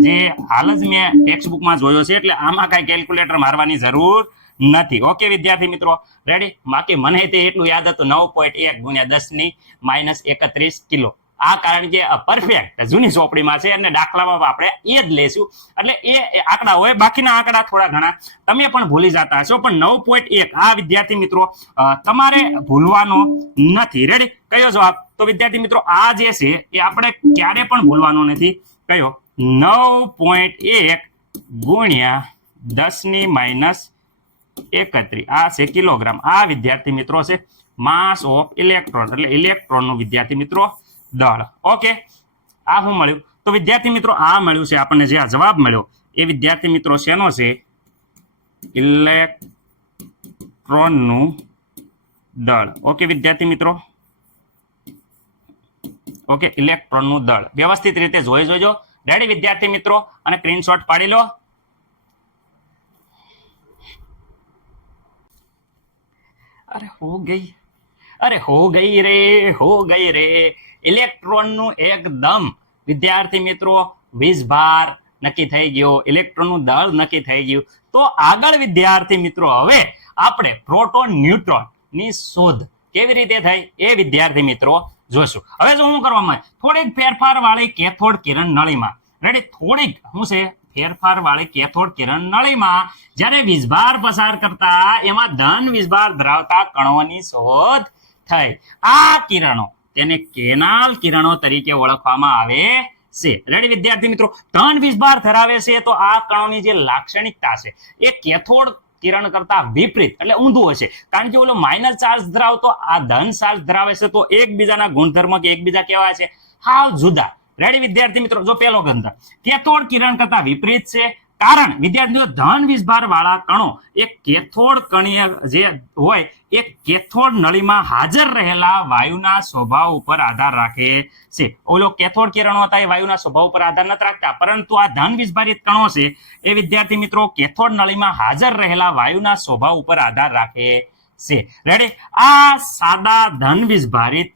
જે હાલ જ મેં ટેક્સ્ટબુકમાં જોયો છે એટલે આમાં કઈ કેલ્ક્યુલેટર મારવાની જરૂર નથી. ઓકે વિદ્યાર્થી મિત્રો રેડી? બાકી મને તે એટલું યાદ હતું 9.1 ગુણ્યા 10⁻31 કિલો. આ કારણ કે પરફેક્ટ જૂની ચોપડીમાં છે અને દાખલામાં આપણે એ જ લઈશું એટલે એ આંકડા હોય, બાકીના આંકડા થોડા ઘણા તમે પણ ભૂલી જતા હશો પણ 9.1 આ વિદ્યાર્થી મિત્રો તમારે ભૂલવાનો નથી. રેડી? કયો જવાબ તો વિદ્યાર્થી મિત્રો આ જે છે એ આપણે ક્યારે પણ ભૂલવાનો નથી. કયો? 9.1 ગુણ્યા 10⁻31 આ છે કિલોગ્રામ. આ વિદ્યાર્થી મિત્રો છે માસ ઓફ ઇલેક્ટ્રોન એટલે ઇલેક્ટ્રોનનું વિદ્યાર્થી મિત્રો દળ. ઓકે, આ શું મળ્યું? તો વિદ્યાર્થી મિત્રો આ મળ્યું છે આપણને, જે આ જવાબ મળ્યો એ વિદ્યાર્થી મિત્રો શેનો છે? ઇલેક્ટ્રોનનું દળ. ઓકે વિદ્યાર્થી મિત્રો, ઓકે, ઇલેક્ટ્રોનનું દળ વ્યવસ્થિત રીતે જોઈ જોજો. રેડી વિદ્યાર્થી મિત્રો, અને સ્ક્રીનશોટ પાડી લો. અરે હો ગઈ રે ઇલેક્ટ્રોનનું એકદમ વિદ્યાર્થી મિત્રો વીજભાર નક્કી થઈ ગયો, ઇલેક્ટ્રોનનું દળ નક્કી થઈ ગયું. તો આગળ વિદ્યાર્થી મિત્રો હવે આપણે પ્રોટોન ન્યુટ્રોન ની શોધ કેવી રીતે થઈ એ વિદ્યાર્થી મિત્રો જોશું. હવે જો હું કરવામાં થોડીક ફેરફાર વાળી કેથોડ કિરણ નળીમાં, રેડી, થોડીક શું છે? ફેરફાર વાળી કેથોડ કિરણ નળીમાં જ્યારે વીજભાર પસાર કરતા એમાં ધન વીજભાર ધરાવતા કણોની શોધ થઈ. આ કિરણો તેને કેનાલ કિરણો તરીકે ઓળખવામાં આવે છે. રેડી વિદ્યાર્થી મિત્રો, ધન વીજભાર ધરાવે છે તો આ કણોની જે લાક્ષણિકતા છે એ કેથોડ કિરણ કરતા વિપરીત એટલે ઊંધું હશે. કારણ કે ઓલો માઇનસ ચાર્જ ધરાવતો આ ધન ચાર્જ ધરાવે છે, તો એકબીજાના ગુણધર્મ કે એકબીજા કેવા છે? હાવ જુદા. રેડી વિદ્યાર્થી મિત્રો, જો પેલો ગંધ કેથોડ કિરણ કરતા વિપરીત છે, કારણ વિદ્યાર્થી મિત્રો ધન વીજભાર વાળા કણો એ કેથોડ કણીય જે હોય એ કેથોડ નળીમાં હાજર રહેલા વાયુના સ્વભાવ ઉપર આધાર રાખે છે. ઓલો કેથોડ કિરણો હતા એ વાયુના સ્વભાવ ઉપર આધાર નથી રાખતા, પરંતુ આ ધન વીજભારિત કણો છે એ વિદ્યાર્થી મિત્રો કેથોડ નળીમાં હાજર રહેલા વાયુના સ્વભાવ ઉપર આધાર રાખે છે. રેડી, આ સાદા ધન વીજભારિત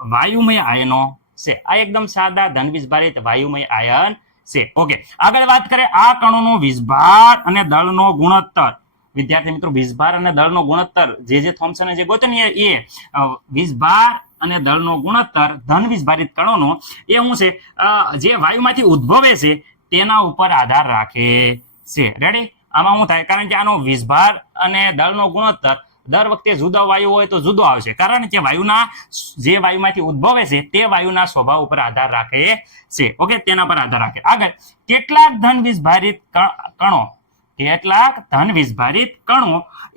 વાયુમય આયનો છે. આ એકદમ સાદા ધન વીજભારિત વાયુમય આયન છે. ઓકે, આગળ વાત કરીએ આ કણોનો વીજભાર અને દળનો ગુણોત્તર. વિદ્યાર્થી મિત્રો વીજભાર અને દળનો ગુણોત્તર જે થોમ્સને જે ગોત્યો ને એ વીજભાર અને દળનો ગુણોત્તર ધન વીજભારિત કણોનો એ શું છે? જે વાયુમાંથી ઉદ્ભવે છે તેના ઉપર આધાર રાખે છે. રેડી, આમાં શું થાય? કારણ કે આનો વીજભાર અને દળનો ગુણોત્તર દર વખતે જુદો વાયુ હોય તો જુદો આવશે, કારણ કે વાયુના જે વાયુમાંથી ઉદ્ભવે છે તે વાયુના સ્વભાવ ઉપર આધાર રાખે છે. ઓકે, તેના પર આધાર રાખે. આગળ કેટલાક ધન વીજભારિત કણો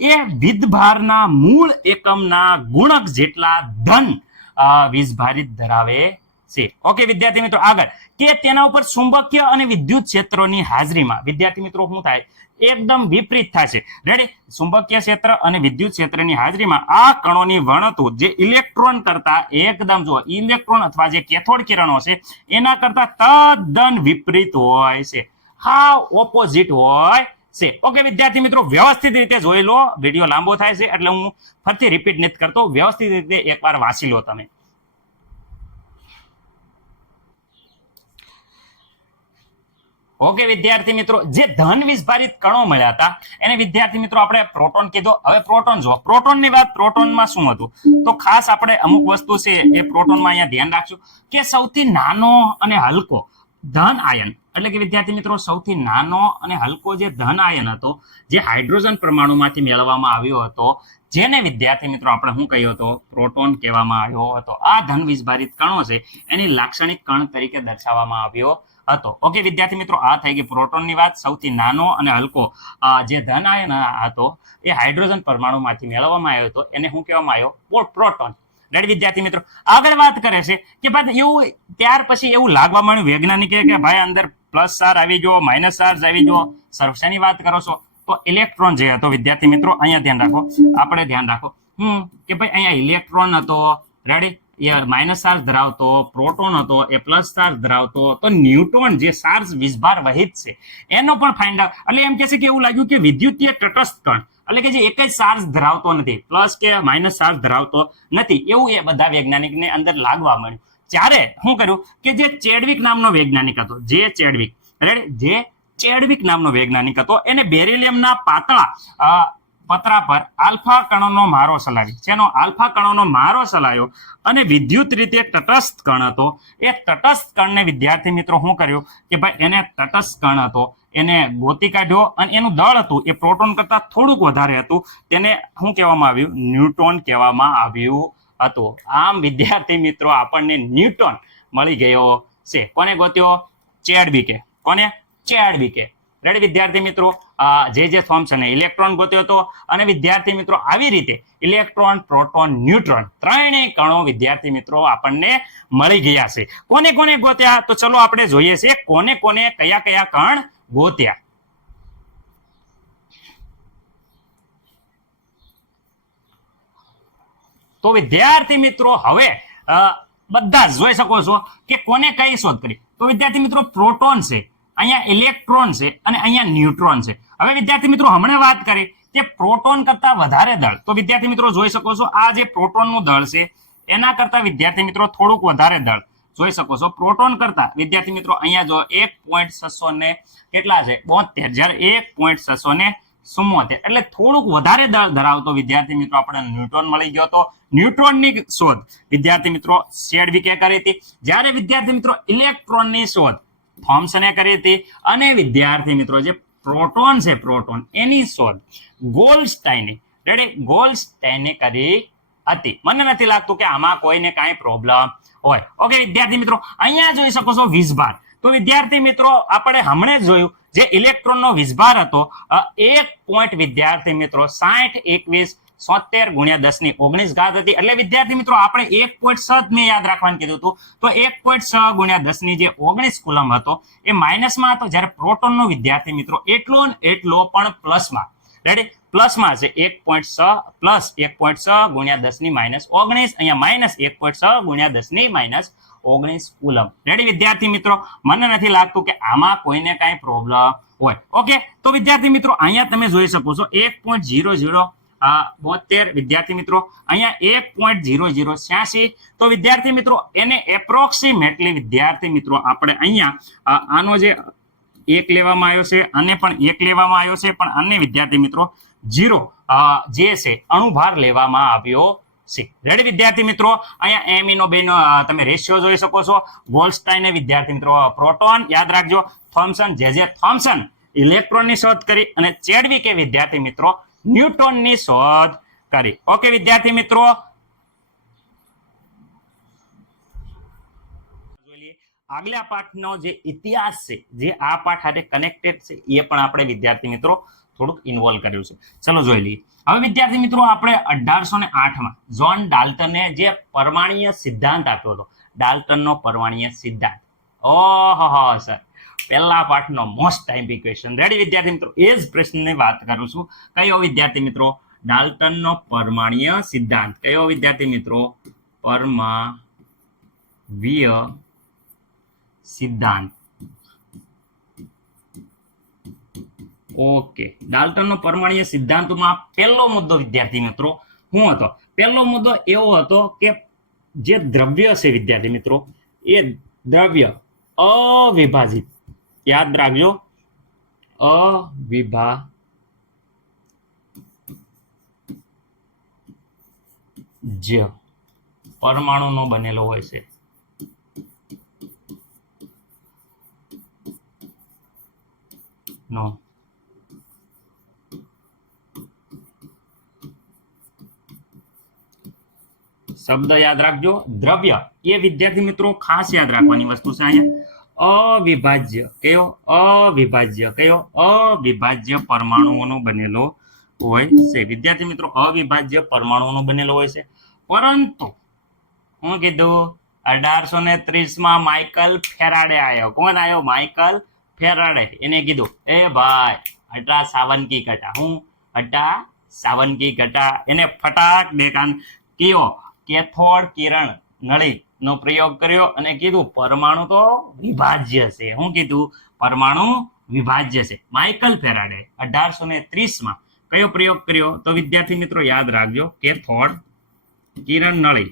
એ વીજભારના મૂળ એકમના ગુણક જેટલા ધન વીજભારિત ધરાવે છે. ઓકે વિદ્યાર્થી મિત્રો, આગળ કે તેના ઉપર ચુંબકીય અને વિદ્યુત ક્ષેત્રોની હાજરીમાં વિદ્યાર્થી મિત્રો શું થાય? એકદમ વિપરીત થશે. રેડી, ચુંબકીય ક્ષેત્ર અને વિદ્યુત ક્ષેત્રની હાજરીમાં આ કણોની વર્ણતું જે ઇલેક્ટ્રોન કરતા એકદમ જો ઇલેક્ટ્રોન અથવા જે કેથોડ કિરણો છે એના કરતા તદ્દન વિપરીત હોય છે, હા ઓપોઝિટ હોય છે. ઓકે વિદ્યાર્થી મિત્રો વ્યવસ્થિત રીતે જોઈ લો, વિડીયો લાંબો થાય છે એટલે હું ફરીથી રિપીટ નથી કરતો, વ્યવસ્થિત રીતે એકવાર વાંચી લો તમે. ઓકે વિદ્યાર્થી મિત્રો, જે ધન વીજભારિત કણો મળ્યા હતા એને વિદ્યાર્થી મિત્રો આપણે પ્રોટોન કીધો. હવે પ્રોટોન જો પ્રોટોનની વાત, પ્રોટોનમાં શું હતું? તો ખાસ આપણે અમુક વસ્તુ છે એ પ્રોટોનમાં અહીંયા ધ્યાન રાખશું કે સૌથી નાનો અને હલકો ધન આયન, એટલે કે વિદ્યાર્થી મિત્રો સૌથી નાનો અને હલકો જે ધન આયન હતો જે હાઇડ્રોજન પરમાણુમાંથી મેળવવામાં આવ્યો હતો, જેને વિદ્યાર્થી મિત્રો આપણે શું કહ્યું હતો? પ્રોટોન કહેવામાં આવ્યો હતો. આ ધન વીજભારિત કણો છે એની લાક્ષણિક કણ તરીકે દર્શાવવામાં આવ્યો હતો. ઓકે વિદ્યાર્થી મિત્રો, આ થઈ ગઈ પ્રોટોનની વાત. સૌથી નાનો અને હલકો જે ધન આયન હતો એ હાઇડ્રોજન પરમાણુમાંથી મેળવવામાં આવ્યો હતો, એને શું કહેવામાં આવ્યો? પ્રોટોન. રેડી વિદ્યાર્થી મિત્રો, આગળ વાત કરે છે કે ભાઈ એવું ત્યાર પછી એવું લાગવા માંડ્યું વૈજ્ઞાનિકે કે ભાઈ અંદર પ્લસ ચાર્જ આવી ગયો, માઇનસ ચાર્જ આવી ગયો. શેની વાત કરો છો? તો ઇલેક્ટ્રોન જે હતો વિદ્યાર્થી મિત્રો, અહીંયા ધ્યાન રાખો, આપણે ધ્યાન રાખો કે ભાઈ અહીંયા ઇલેક્ટ્રોન હતો, રેડી, એ માઇનસ ચાર્જ ધરાવતો, પ્રોટોન હતો એ પ્લસ ચાર્જ ધરાવતો, તો ન્યુટ્રોન જે ચાર્જ વીજભાર વહિત છે એનો પણ ફાઇન્ડ આઉટ. એટલે એમ કે છે કે એવું લાગ્યું કે વિદ્યુતીય તટસ્થ કણ, એટલે કે જે એક જ ચાર્જ ધરાવતો નથી, પ્લસ કે માઇનસ ચાર્જ ધરાવતો નથી, એવું એ બધા વૈજ્ઞાનિકને અંદર લાગવા મળ્યું. ત્યારે શું કર્યું કે જે ચેડવિક નામનો વૈજ્ઞાનિક હતો, જે ચેડવિક નામનો વૈજ્ઞાનિક હતો, એને બેરિલિયમના પાતળા પતરા પર આલ્ફા કણોનો મારો ચલાવી, જેનો આલ્ફા કણોનો મારો ચલાવ્યો અને વિદ્યુત રીતે તટસ્થ કણ હતો. એ તટસ્થ કણને વિદ્યાર્થી મિત્રો શું કર્યું કે ભાઈ એને તટસ્થ કણ હતો એને ગોતી કાઢ્યો અને એનું દળ હતું એ પ્રોટોન કરતા થોડુંક વધારે હતું, તેને શું કહેવામાં આવ્યું? ન્યુટ્રોન કહેવામાં આવ્યું હતું. આમ વિદ્યાર્થી મિત્રો આપણને ન્યુટ્રોન મળી ગયો છે. કોને ગોત્યો? ચેડવિકે. કોને? ચેડવિકે. રેડી વિદ્યાર્થી મિત્રો, જે થોમ્સને ઇલેક્ટ્રોન ગોત્યો હતો. અને વિદ્યાર્થી મિત્રો આવી રીતે ઇલેક્ટ્રોન, પ્રોટોન, ન્યુટ્રોન ત્રણેય કણો વિદ્યાર્થી મિત્રો આપણને મળી ગયા છે. કોને કોને ગોત્યા? તો ચલો આપણે જોઈએ છે કોને કોને કયા કયા કણ ગોત્યા. તો વિદ્યાર્થી મિત્રો હવે બધા જોઈ શકો છો કે કોને કઈ શોધ કરી. તો વિદ્યાર્થી મિત્રો પ્રોટોન છે, અહીંયા ઇલેક્ટ્રોન છે અને અહીંયા ન્યુટ્રોન છે. હવે વિદ્યાર્થી મિત્રો હમણાં વાત કરી કે પ્રોટોન કરતા વધારે દળ. તો વિદ્યાર્થી મિત્રો જોઈ શકો છો આ જે પ્રોટોનનું દળ છે એના કરતા વિદ્યાર્થી મિત્રો થોડુંક વધારે દળ જોઈ શકો છો. પ્રોટોન કરતા વિદ્યાર્થી મિત્રો અહીંયા જો 1.600 ને કેટલા છે 72, જ્યારે 1.674 એટલે થોડુંક વધારે દળ ધરાવતો વિદ્યાર્થી મિત્રો આપણે ન્યુટ્રોન મળી ગયો હતો. ન્યુટ્રોનની શોધ વિદ્યાર્થી મિત્રો ચેડવિકે કરી હતી, જ્યારે વિદ્યાર્થી મિત્રો ઇલેક્ટ્રોનની શોધ થોમ્સને કરી હતી. અને વિદ્યાર્થી મિત્રો જે પ્રોટોન છે પ્રોટોન એની શોધ ગોલ્ડસ્ટાઈને કરી હતી. મને નથી લાગતું કે આમાં કોઈને કાંઈ પ્રોબ્લેમ હોય. ઓકે વિદ્યાર્થી મિત્રો અહીંયા જોઈ શકો છો વીજભાર. તો વિદ્યાર્થી મિત્રો આપણે હમણાં જ જોયું જે ઇલેક્ટ્રોનનો વીજભાર હતો 1 પોઈન્ટ વિદ્યાર્થી મિત્રો 60 21 76 ગુણ્યા 10 ની 19 ઘાત હતી. એટલે વિદ્યાર્થી મિત્રો આપણે 1.6 મેં યાદ રાખવાનું કીધું હતું. તો 1.6 ગુણ્યા 10 ની જે 19 કુલમ હતો એ માઇનસમાં હતો, જ્યારે પ્રોટોનનો વિદ્યાર્થી મિત્રો એટલો ને એટલો પણ પ્લસમાં. રેડી? પ્લસમાં છે 1.6 પ્લસ 1.6 ગુણ્યા 10 ની -19, અહીંયા માઇનસ 1.6 ગુણ્યા 10 ની -19 કુલમ. રેડી વિદ્યાર્થી મિત્રો? મને નથી લાગતું કે આમાં કોઈને કાંઈ પ્રોબ્લેમ હોય. ઓકે તો વિદ્યાર્થી મિત્રો અહીંયા તમે જોઈ શકો છો 1.0072 વિદ્યાર્થી મિત્રો, અહીંયા 1.0086. તો વિદ્યાર્થી મિત્રો એને એપ્રોક્સિમેટલી વિદ્યાર્થી મિત્રો આપણે અહીંયા આનો જે 1 લેવામાં આવ્યો છે અને પણ 1 લેવામાં આવ્યો છે, પણ આને વિદ્યાર્થી મિત્રો 0 જે છે અણુભાર લેવામાં આવ્યો છે. રેડી વિદ્યાર્થી મિત્રો? અહીંયા એમિનો બેનો તમે રેશિયો જોઈ શકો છો. ગોલ્ડસ્ટાઈને વિદ્યાર્થી મિત્રો પ્રોટોન યાદ રાખજો, થોમ્સન જે થોમ્સન ઇલેક્ટ્રોનની શોધ કરી અને ચેડવિકે વિદ્યાર્થી મિત્રો ન્યુટનની શોધ કરી. ઓકે વિદ્યાર્થી મિત્રો આગલા પાઠનો જે ઇતિહાસ છે જે આ પાઠ સાથે કનેક્ટેડ છે એ પણ આપણે વિદ્યાર્થી મિત્રો થોડુંક ઇન્વોલ્વ કર્યું છે. ચલો જોઈ લઈએ. હવે વિદ્યાર્થી મિત્રો આપણે 1808માં જ્હોન ડાલ્ટને જે પરમાણ્વીય સિદ્ધાંત આપ્યો હતો, ડાલ્ટનનો પરમાણ્વીય સિદ્ધાંત. ઓહો સર, પહેલા પાઠનો મોસ્ટ ટાઈમ્પી ક્વેશ્ચન. રેડી વિદ્યાર્થી મિત્રો? એ જ પ્રશ્નની વાત કરું છું. કયો વિદ્યાર્થી મિત્રો? ડાલ્ટનનો પરમાણ્વીય સિદ્ધાંત. કયો વિદ્યાર્થી મિત્રો? પરમાણ્વીય સિદ્ધાંત. ઓકે, ડાલ્ટનનો પરમાણ્વીય સિદ્ધાંતમાં પહેલો મુદ્દો વિદ્યાર્થી મિત્રો શું હતો? પહેલો મુદ્દો એવો હતો કે જે દ્રવ્ય છે વિદ્યાર્થી મિત્રો એ દ્રવ્ય અવિભાજિત, યાદ રાખજો, અવિભાજ્ય પરમાણુનો બનેલો હોય છે. નો શબ્દ યાદ રાખજો, દ્રવ્ય. એ વિદ્યાર્થી મિત્રો ખાસ યાદ રાખવાની વસ્તુ છે અહીંયા અવિભાજ્ય. કયો? અવિભાજ્ય. કયો? અવિભાજ્ય પરમાણુઓનો બનેલો હોય છે વિદ્યાર્થી મિત્રો. અવિભાજ્ય પરમાણુઓનો બનેલો હોય છે. પરંતુ હું કીધું 1830માં માઇકલ ફેરાડે આવ્યો. કોણ આવ્યો? Michael Faraday. એને કીધું એ ભાઈ હટા સાવન કી ઘટા. હું હટા સાવન કી ઘટા. એને ફટાક દેખાન કયો કેથોડ કિરણ નળી નો પ્રયોગ કર્યો અને કીધું પરમાણુ તો વિભાજ્ય છે. હું કીધું? પરમાણુ વિભાજ્ય છે. માઇકલ ફેરાડે 1830માં કયો પ્રયોગ કર્યો? તો વિદ્યાર્થી મિત્રો યાદ રાખજો, કેથોડ કિરણ નળી.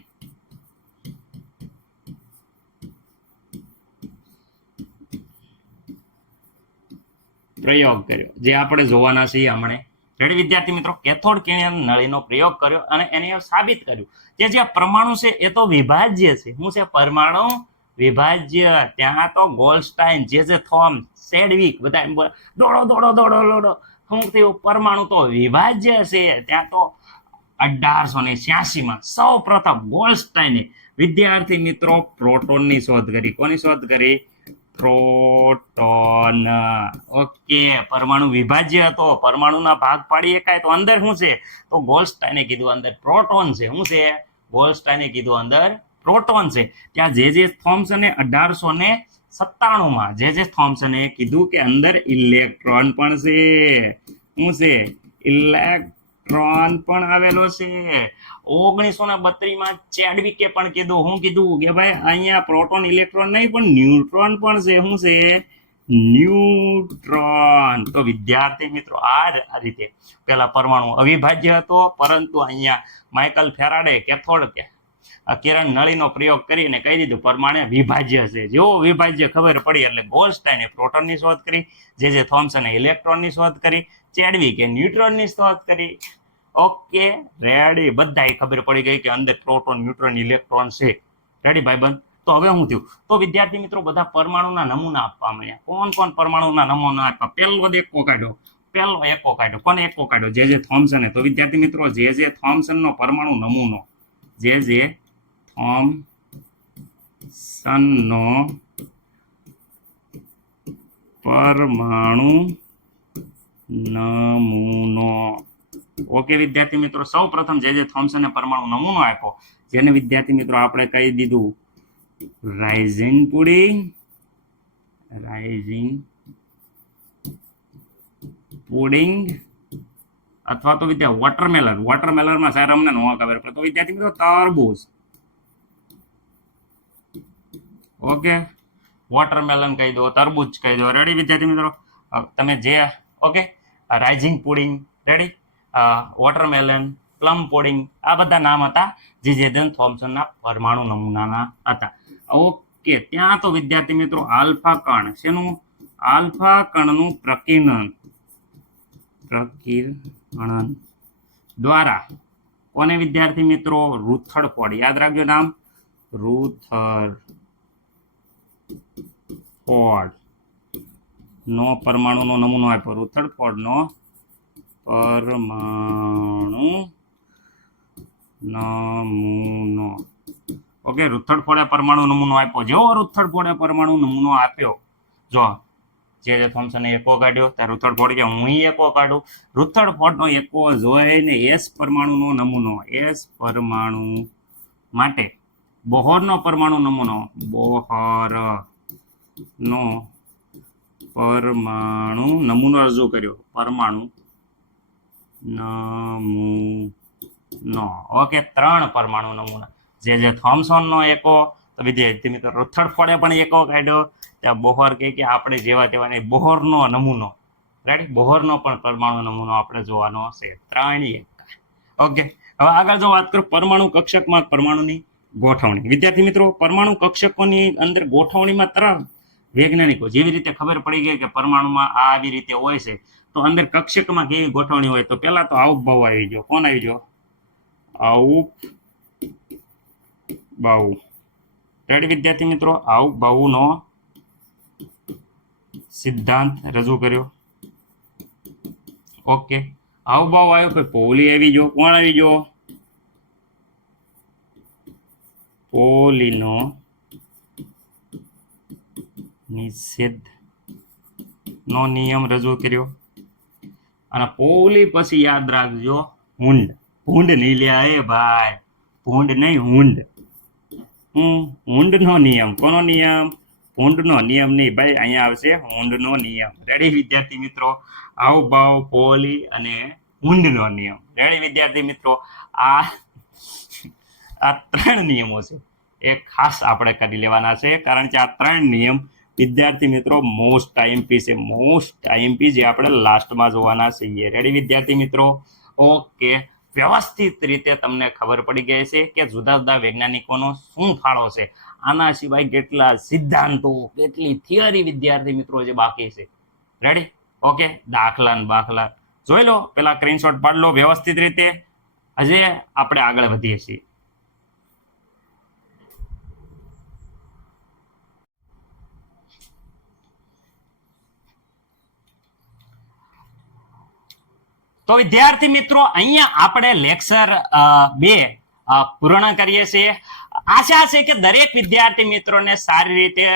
પ્રયોગ કર્યો જે આપણે જોવાના છીએ હમણાં. રેડી વિદ્યાર્થી મિત્રો? કેથોડ કિરણ નળીનો પ્રયોગ કર્યો અને એને સાબિત કર્યું કે જે પરમાણુ છે એ તો વિભાજ્ય છે. શું છે? પરમાણુ વિભાજ્ય. ત્યાં તો ગોલ્ડસ્ટાઇન, જે થોમ્સ, ચેડવિક બધા દોડો શું થયું? પરમાણુ તો વિભાજ્ય છે. ત્યાં તો 1886માં સૌ પ્રથમ ગોલ્ડસ્ટાઈને વિદ્યાર્થી મિત્રો પ્રોટોનની શોધ કરી. કોની શોધ કરી? પ્રોટોન. ઓકે, પરમાણુ વિભાજ્ય હતો, પરમાણુના ભાગ પાડી શકાય તો અંદર શું છે? તો ગોલ્ડસ્ટાઈને કીધું અંદર પ્રોટોન છે. શું છે? ગોલ્ડસ્ટાઈને કીધું અંદર પ્રોટોન છે. ત્યાં જે થોમ્સને 1897 જે થોમ્સને કીધું કે અંદર ઇલેક્ટ્રોન પણ છે. શું છે? ઇલેક્ટ્રોન પણ આવેલો છે. 1932 ચેડવિકે પણ કીધું. શું કીધું? કે ભાઈ અહીંયા પ્રોટોન ઇલેક્ટ્રોન નહીં પણ ન્યુટ્રોન પણ છે. શું છે? ન્યુટ્રોન. તો વિદ્યાર્થી મિત્રો આ રીતે પેલા પરમાણુ અવિભાજ્ય હતો, પરંતુ અહીંયા માઇકલ ફેરાડે કેથોડ કિરણ નળીનો પ્રયોગ કરીને કહી દીધું પરમાણુ વિભાજ્ય છે. જેવો વિભાજ્ય ખબર પડી એટલે ગોલ્ડસ્ટાઈને પ્રોટોનની શોધ કરી, જે થોમ્સને ઇલેક્ટ્રોનની શોધ કરી, ચેડવિકે ન્યુટ્રોનની શોધ કરી. Okay, ready. બધાય ખબર પડી ગઈ કે અંદર પ્રોટોન, ન્યુટ્રોન, ઇલેક્ટ્રોન છે. રેડી ભાઈબંધ? તો હવે શું થયું? તો વિદ્યાર્થી મિત્રો બધા પરમાણુના નમૂના આપવા મળ્યા. કોણ પરમાણુના નમૂના આપ્યા? પહેલો એકો કાઢ્યો. કોને એકો કાઢ્યો? જે થોમ્સને. તો વિદ્યાર્થી મિત્રો જે થોમ્સનનો પરમાણુ નમૂનો, જે થોમ્સનનો પરમાણુ નમૂનો. ઓકે વિદ્યાર્થી મિત્રો, સૌ પ્રથમ જે થોમ્સને પરમાણુ નમૂનો આપ્યો, જેને વિદ્યાર્થી મિત્રો આપણે કહી દીધું રાઇઝિંગ પુડિંગ અથવા તો વોટરમેલનમાં સાહેબ અમને ન ખબર પડે, તો વિદ્યાર્થી મિત્રો તરબૂચ. ઓકે, વોટરમેલન કહી દો, તરબૂચ કહી દો. રેડી વિદ્યાર્થી મિત્રો? તમે જે okay rising pudding, ready, watermelon, plum pudding, આ બધા નામ હતા જે થોમ્સનના પરમાણુ નમૂનાના હતા. ઓકે, ત્યાં તો વિદ્યાર્થી મિત્રો આલ્ફા કણ, શેનું? આલ્ફા કણનું પ્રકીર્ણન દ્વારા કોને વિદ્યાર્થી મિત્રો? રુથરફોર્ડ. યાદ રાખજો નામ, રુથરફોર્ડ નો પરમાણુનો નમૂનો આપ્યો. રુથરફોર્ડનો પરમાણુ નમૂનો. ઓકે, રુથરફોર્ડે પરમાણુ નમૂનો આપ્યો. જેવો રુથરફોર્ડે પરમાણુ નમૂનો આપ્યો, જો જે થોમ્સને એકો કાઢ્યો, ત્યાં રુથરફોર્ડ કે હું એકો કાઢું. રુથરફોર્ડનો એકો જોઈને એસ પરમાણુનો નમૂનો, એસ પરમાણુ માટે બોહરનો પરમાણુ નમૂનો, બોહરનો પરમાણુ નમૂનો રજૂ કર્યો. પરમાણુ નમૂનો. ઓકે, 3 પરમાણુ નમૂના. જે થોમ્સનનો એકો, તો વિદ્યાર્થી મિત્રો રુથરફોર્ડે પણ એકો કાઢ્યો. ત્યાં બોહર કે આપણે જેવા તેવા નહીં, બોહરનો નમૂનો. રાઈટ, બોહરનો પણ પરમાણુ નમૂનો આપણે જોવાનો છે. 3 ઓકે, હવે આગળ જો વાત કરું પરમાણુ કક્ષકમાં પરમાણુની ગોઠવણી. વિદ્યાર્થી મિત્રો પરમાણુ કક્ષકોની અંદર ગોઠવણીમાં 3 વૈજ્ઞાનિકો જેવી રીતે ખબર પડી ગઈ કે પરમાણુમાં આવી રીતે હોય છે, તો અંદર કક્ષકમાં કેવી ગોઠવણી હોય? તો પેલા તો આઉપબાઉ આવી ગયો. કોણ આવી ગયો? આઉપબાઉ. રેડી વિદ્યાર્થી મિત્રો? આઉપબાઉનો સિદ્ધાંત રજૂ કર્યો. ઓકે, આઉપબાઉ આવ્યો કે પોલી આવી ગયો. કોણ આવી ગયો? પોલીનો નિષેધ નો નિયમ રજૂ કર્યો. અને પોલી પછી યાદ રાખજો હુંડ. હુંડ નહીં લ્યા એ ભાઈ, ભૂંડ નહીં, હુંડ. હુંડનો નિયમ. કોનો નિયમ? હુંડનો નિયમ નહીં ભાઈ, અહીંયા આવશે હુંડનો નિયમ. રેડી વિદ્યાર્થી મિત્રો? હાવભાવ, પોલી અને હુંડનો નિયમ. રેડી વિદ્યાર્થી મિત્રો? આ 3 નિયમો છે એ ખાસ આપણે કરી લેવાના છે, કારણ કે આ 3 નિયમ વિદ્યાર્થી મિત્રો મોસ્ટ આઈએમપી છે. મોસ્ટ આઈએમપી જે આપણે લાસ્ટમાં જોવાના છીએ. રેડી વિદ્યાર્થી મિત્રો? ઓકે, વ્યવસ્થિત રીતે તમને ખબર પડી ગઈ છે કે જુદા જુદા વૈજ્ઞાનિકોનો શું ફાળો છે. આના સિવાય કેટલા સિદ્ધાંતો, કેટલી થિયરી વિદ્યાર્થી મિત્રો જે બાકી છે. રેડી? ઓકે, દાખલા ને બાખલા જોઈ લો, પેલા સ્ક્રીનશોટ પાડી લો વ્યવસ્થિત રીતે. હજી આપણે આગળ વધીએ છીએ. તો વિદ્યાર્થી મિત્રો અહીંયા આપણે લેક્ચર 2 પૂર્ણ કરીએ છીએ. આશા છે કે દરેક વિદ્યાર્થી મિત્રોને સારી રીતે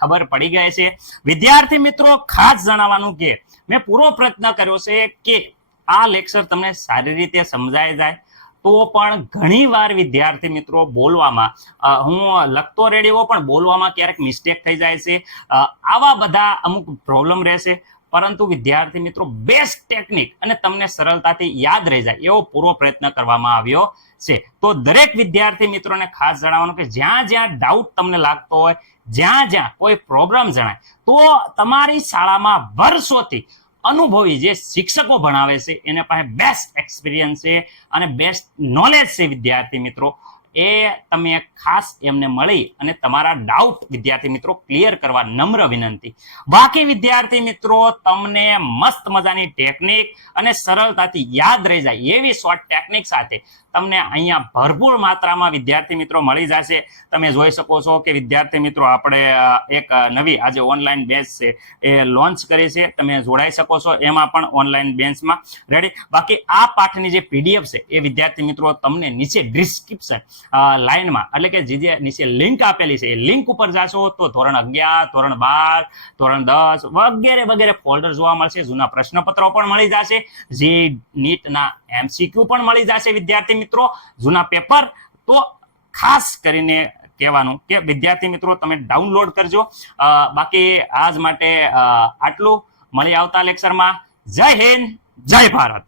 ખબર પડી ગઈ છે. વિદ્યાર્થી મિત્રો ખાસ જણાવવાનું કે મેં પૂરો પ્રયત્ન કર્યો છે કે આ લેક્ચર તમને સારી રીતે સમજાઈ જાય. તો પણ ઘણી વાર વિદ્યાર્થી મિત્રો બોલવામાં હું લખતો રેડિયો પણ બોલવામાં ક્યારેક મિસ્ટેક થઈ જાય છે. આવા બધા અમુક પ્રોબ્લેમ રહેશે, પરંતુ વિદ્યાર્થી મિત્રો બેસ્ટ ટેકનિક અને તમને સરળતાથી યાદ રહી જાય એવો પૂરો પ્રયત્ન કરવામાં આવ્યો છે. તો દરેક વિદ્યાર્થી મિત્રોને ખાસ જણાવવાનું કે જ્યાં જ્યાં ડાઉટ તમને લાગતો હોય, જ્યાં જ્યાં કોઈ પ્રોબ્લેમ જણાય, તો તમારી શાળામાં વર્ષોથી અનુભવી જે શિક્ષકો ભણાવે છે એને પાસે બેસ્ટ એક્સપિરિયન્સ છે અને બેસ્ટ નોલેજ છે વિદ્યાર્થી મિત્રો. એ તમે ખાસ એમને મળી અને તમારા ડાઉટ વિદ્યાર્થી મિત્રો ક્લિયર કરવા નમ્ર વિનંતી. બાકી વિદ્યાર્થી મિત્રો તમને મસ્ત મજાની ટેકનિક અને સરળતાથી યાદ રહી જાય એવી શોર્ટ ટેકનિક સાથે તમને અહીંયા ભરપૂર માત્રામાં વિદ્યાર્થી મિત્રો મળી જશે. તમે જોઈ શકો છો કે વિદ્યાર્થી મિત્રો આપણે એક નવી આજે ઓનલાઈન બેચ છે એ લોન્ચ કરી છે, તમે જોડાઈ શકો છો એમાં પણ ઓનલાઈન બેન્ચમાં રેડી. બાકી આ પાઠની જે પીડીએફ છે એ વિદ્યાર્થી મિત્રો તમને નીચે ડિસ્ક્રિપ્શન લાઈનમાં એટલે કે જે નીચે લિંક આપેલી છે એ લિંક ઉપર જાશો તો ધોરણ 11, ધોરણ 12, ધોરણ 10 વગેરે વગેરે ફોલ્ડર જોવા મળશે. જૂના પ્રશ્નપત્રો પણ મળી જશે, જે નીટના MCQ પણ મળી જશે વિદ્યાર્થી મિત્રો, જૂના પેપર. તો ખાસ કરીને કહેવાનું કે વિદ્યાર્થી મિત્રો તમે ડાઉનલોડ કરજો. બાકી આજ માટે આટલું. મળી આવતા લેક્ચરમાં. જય હિન્દ, જય ભારત.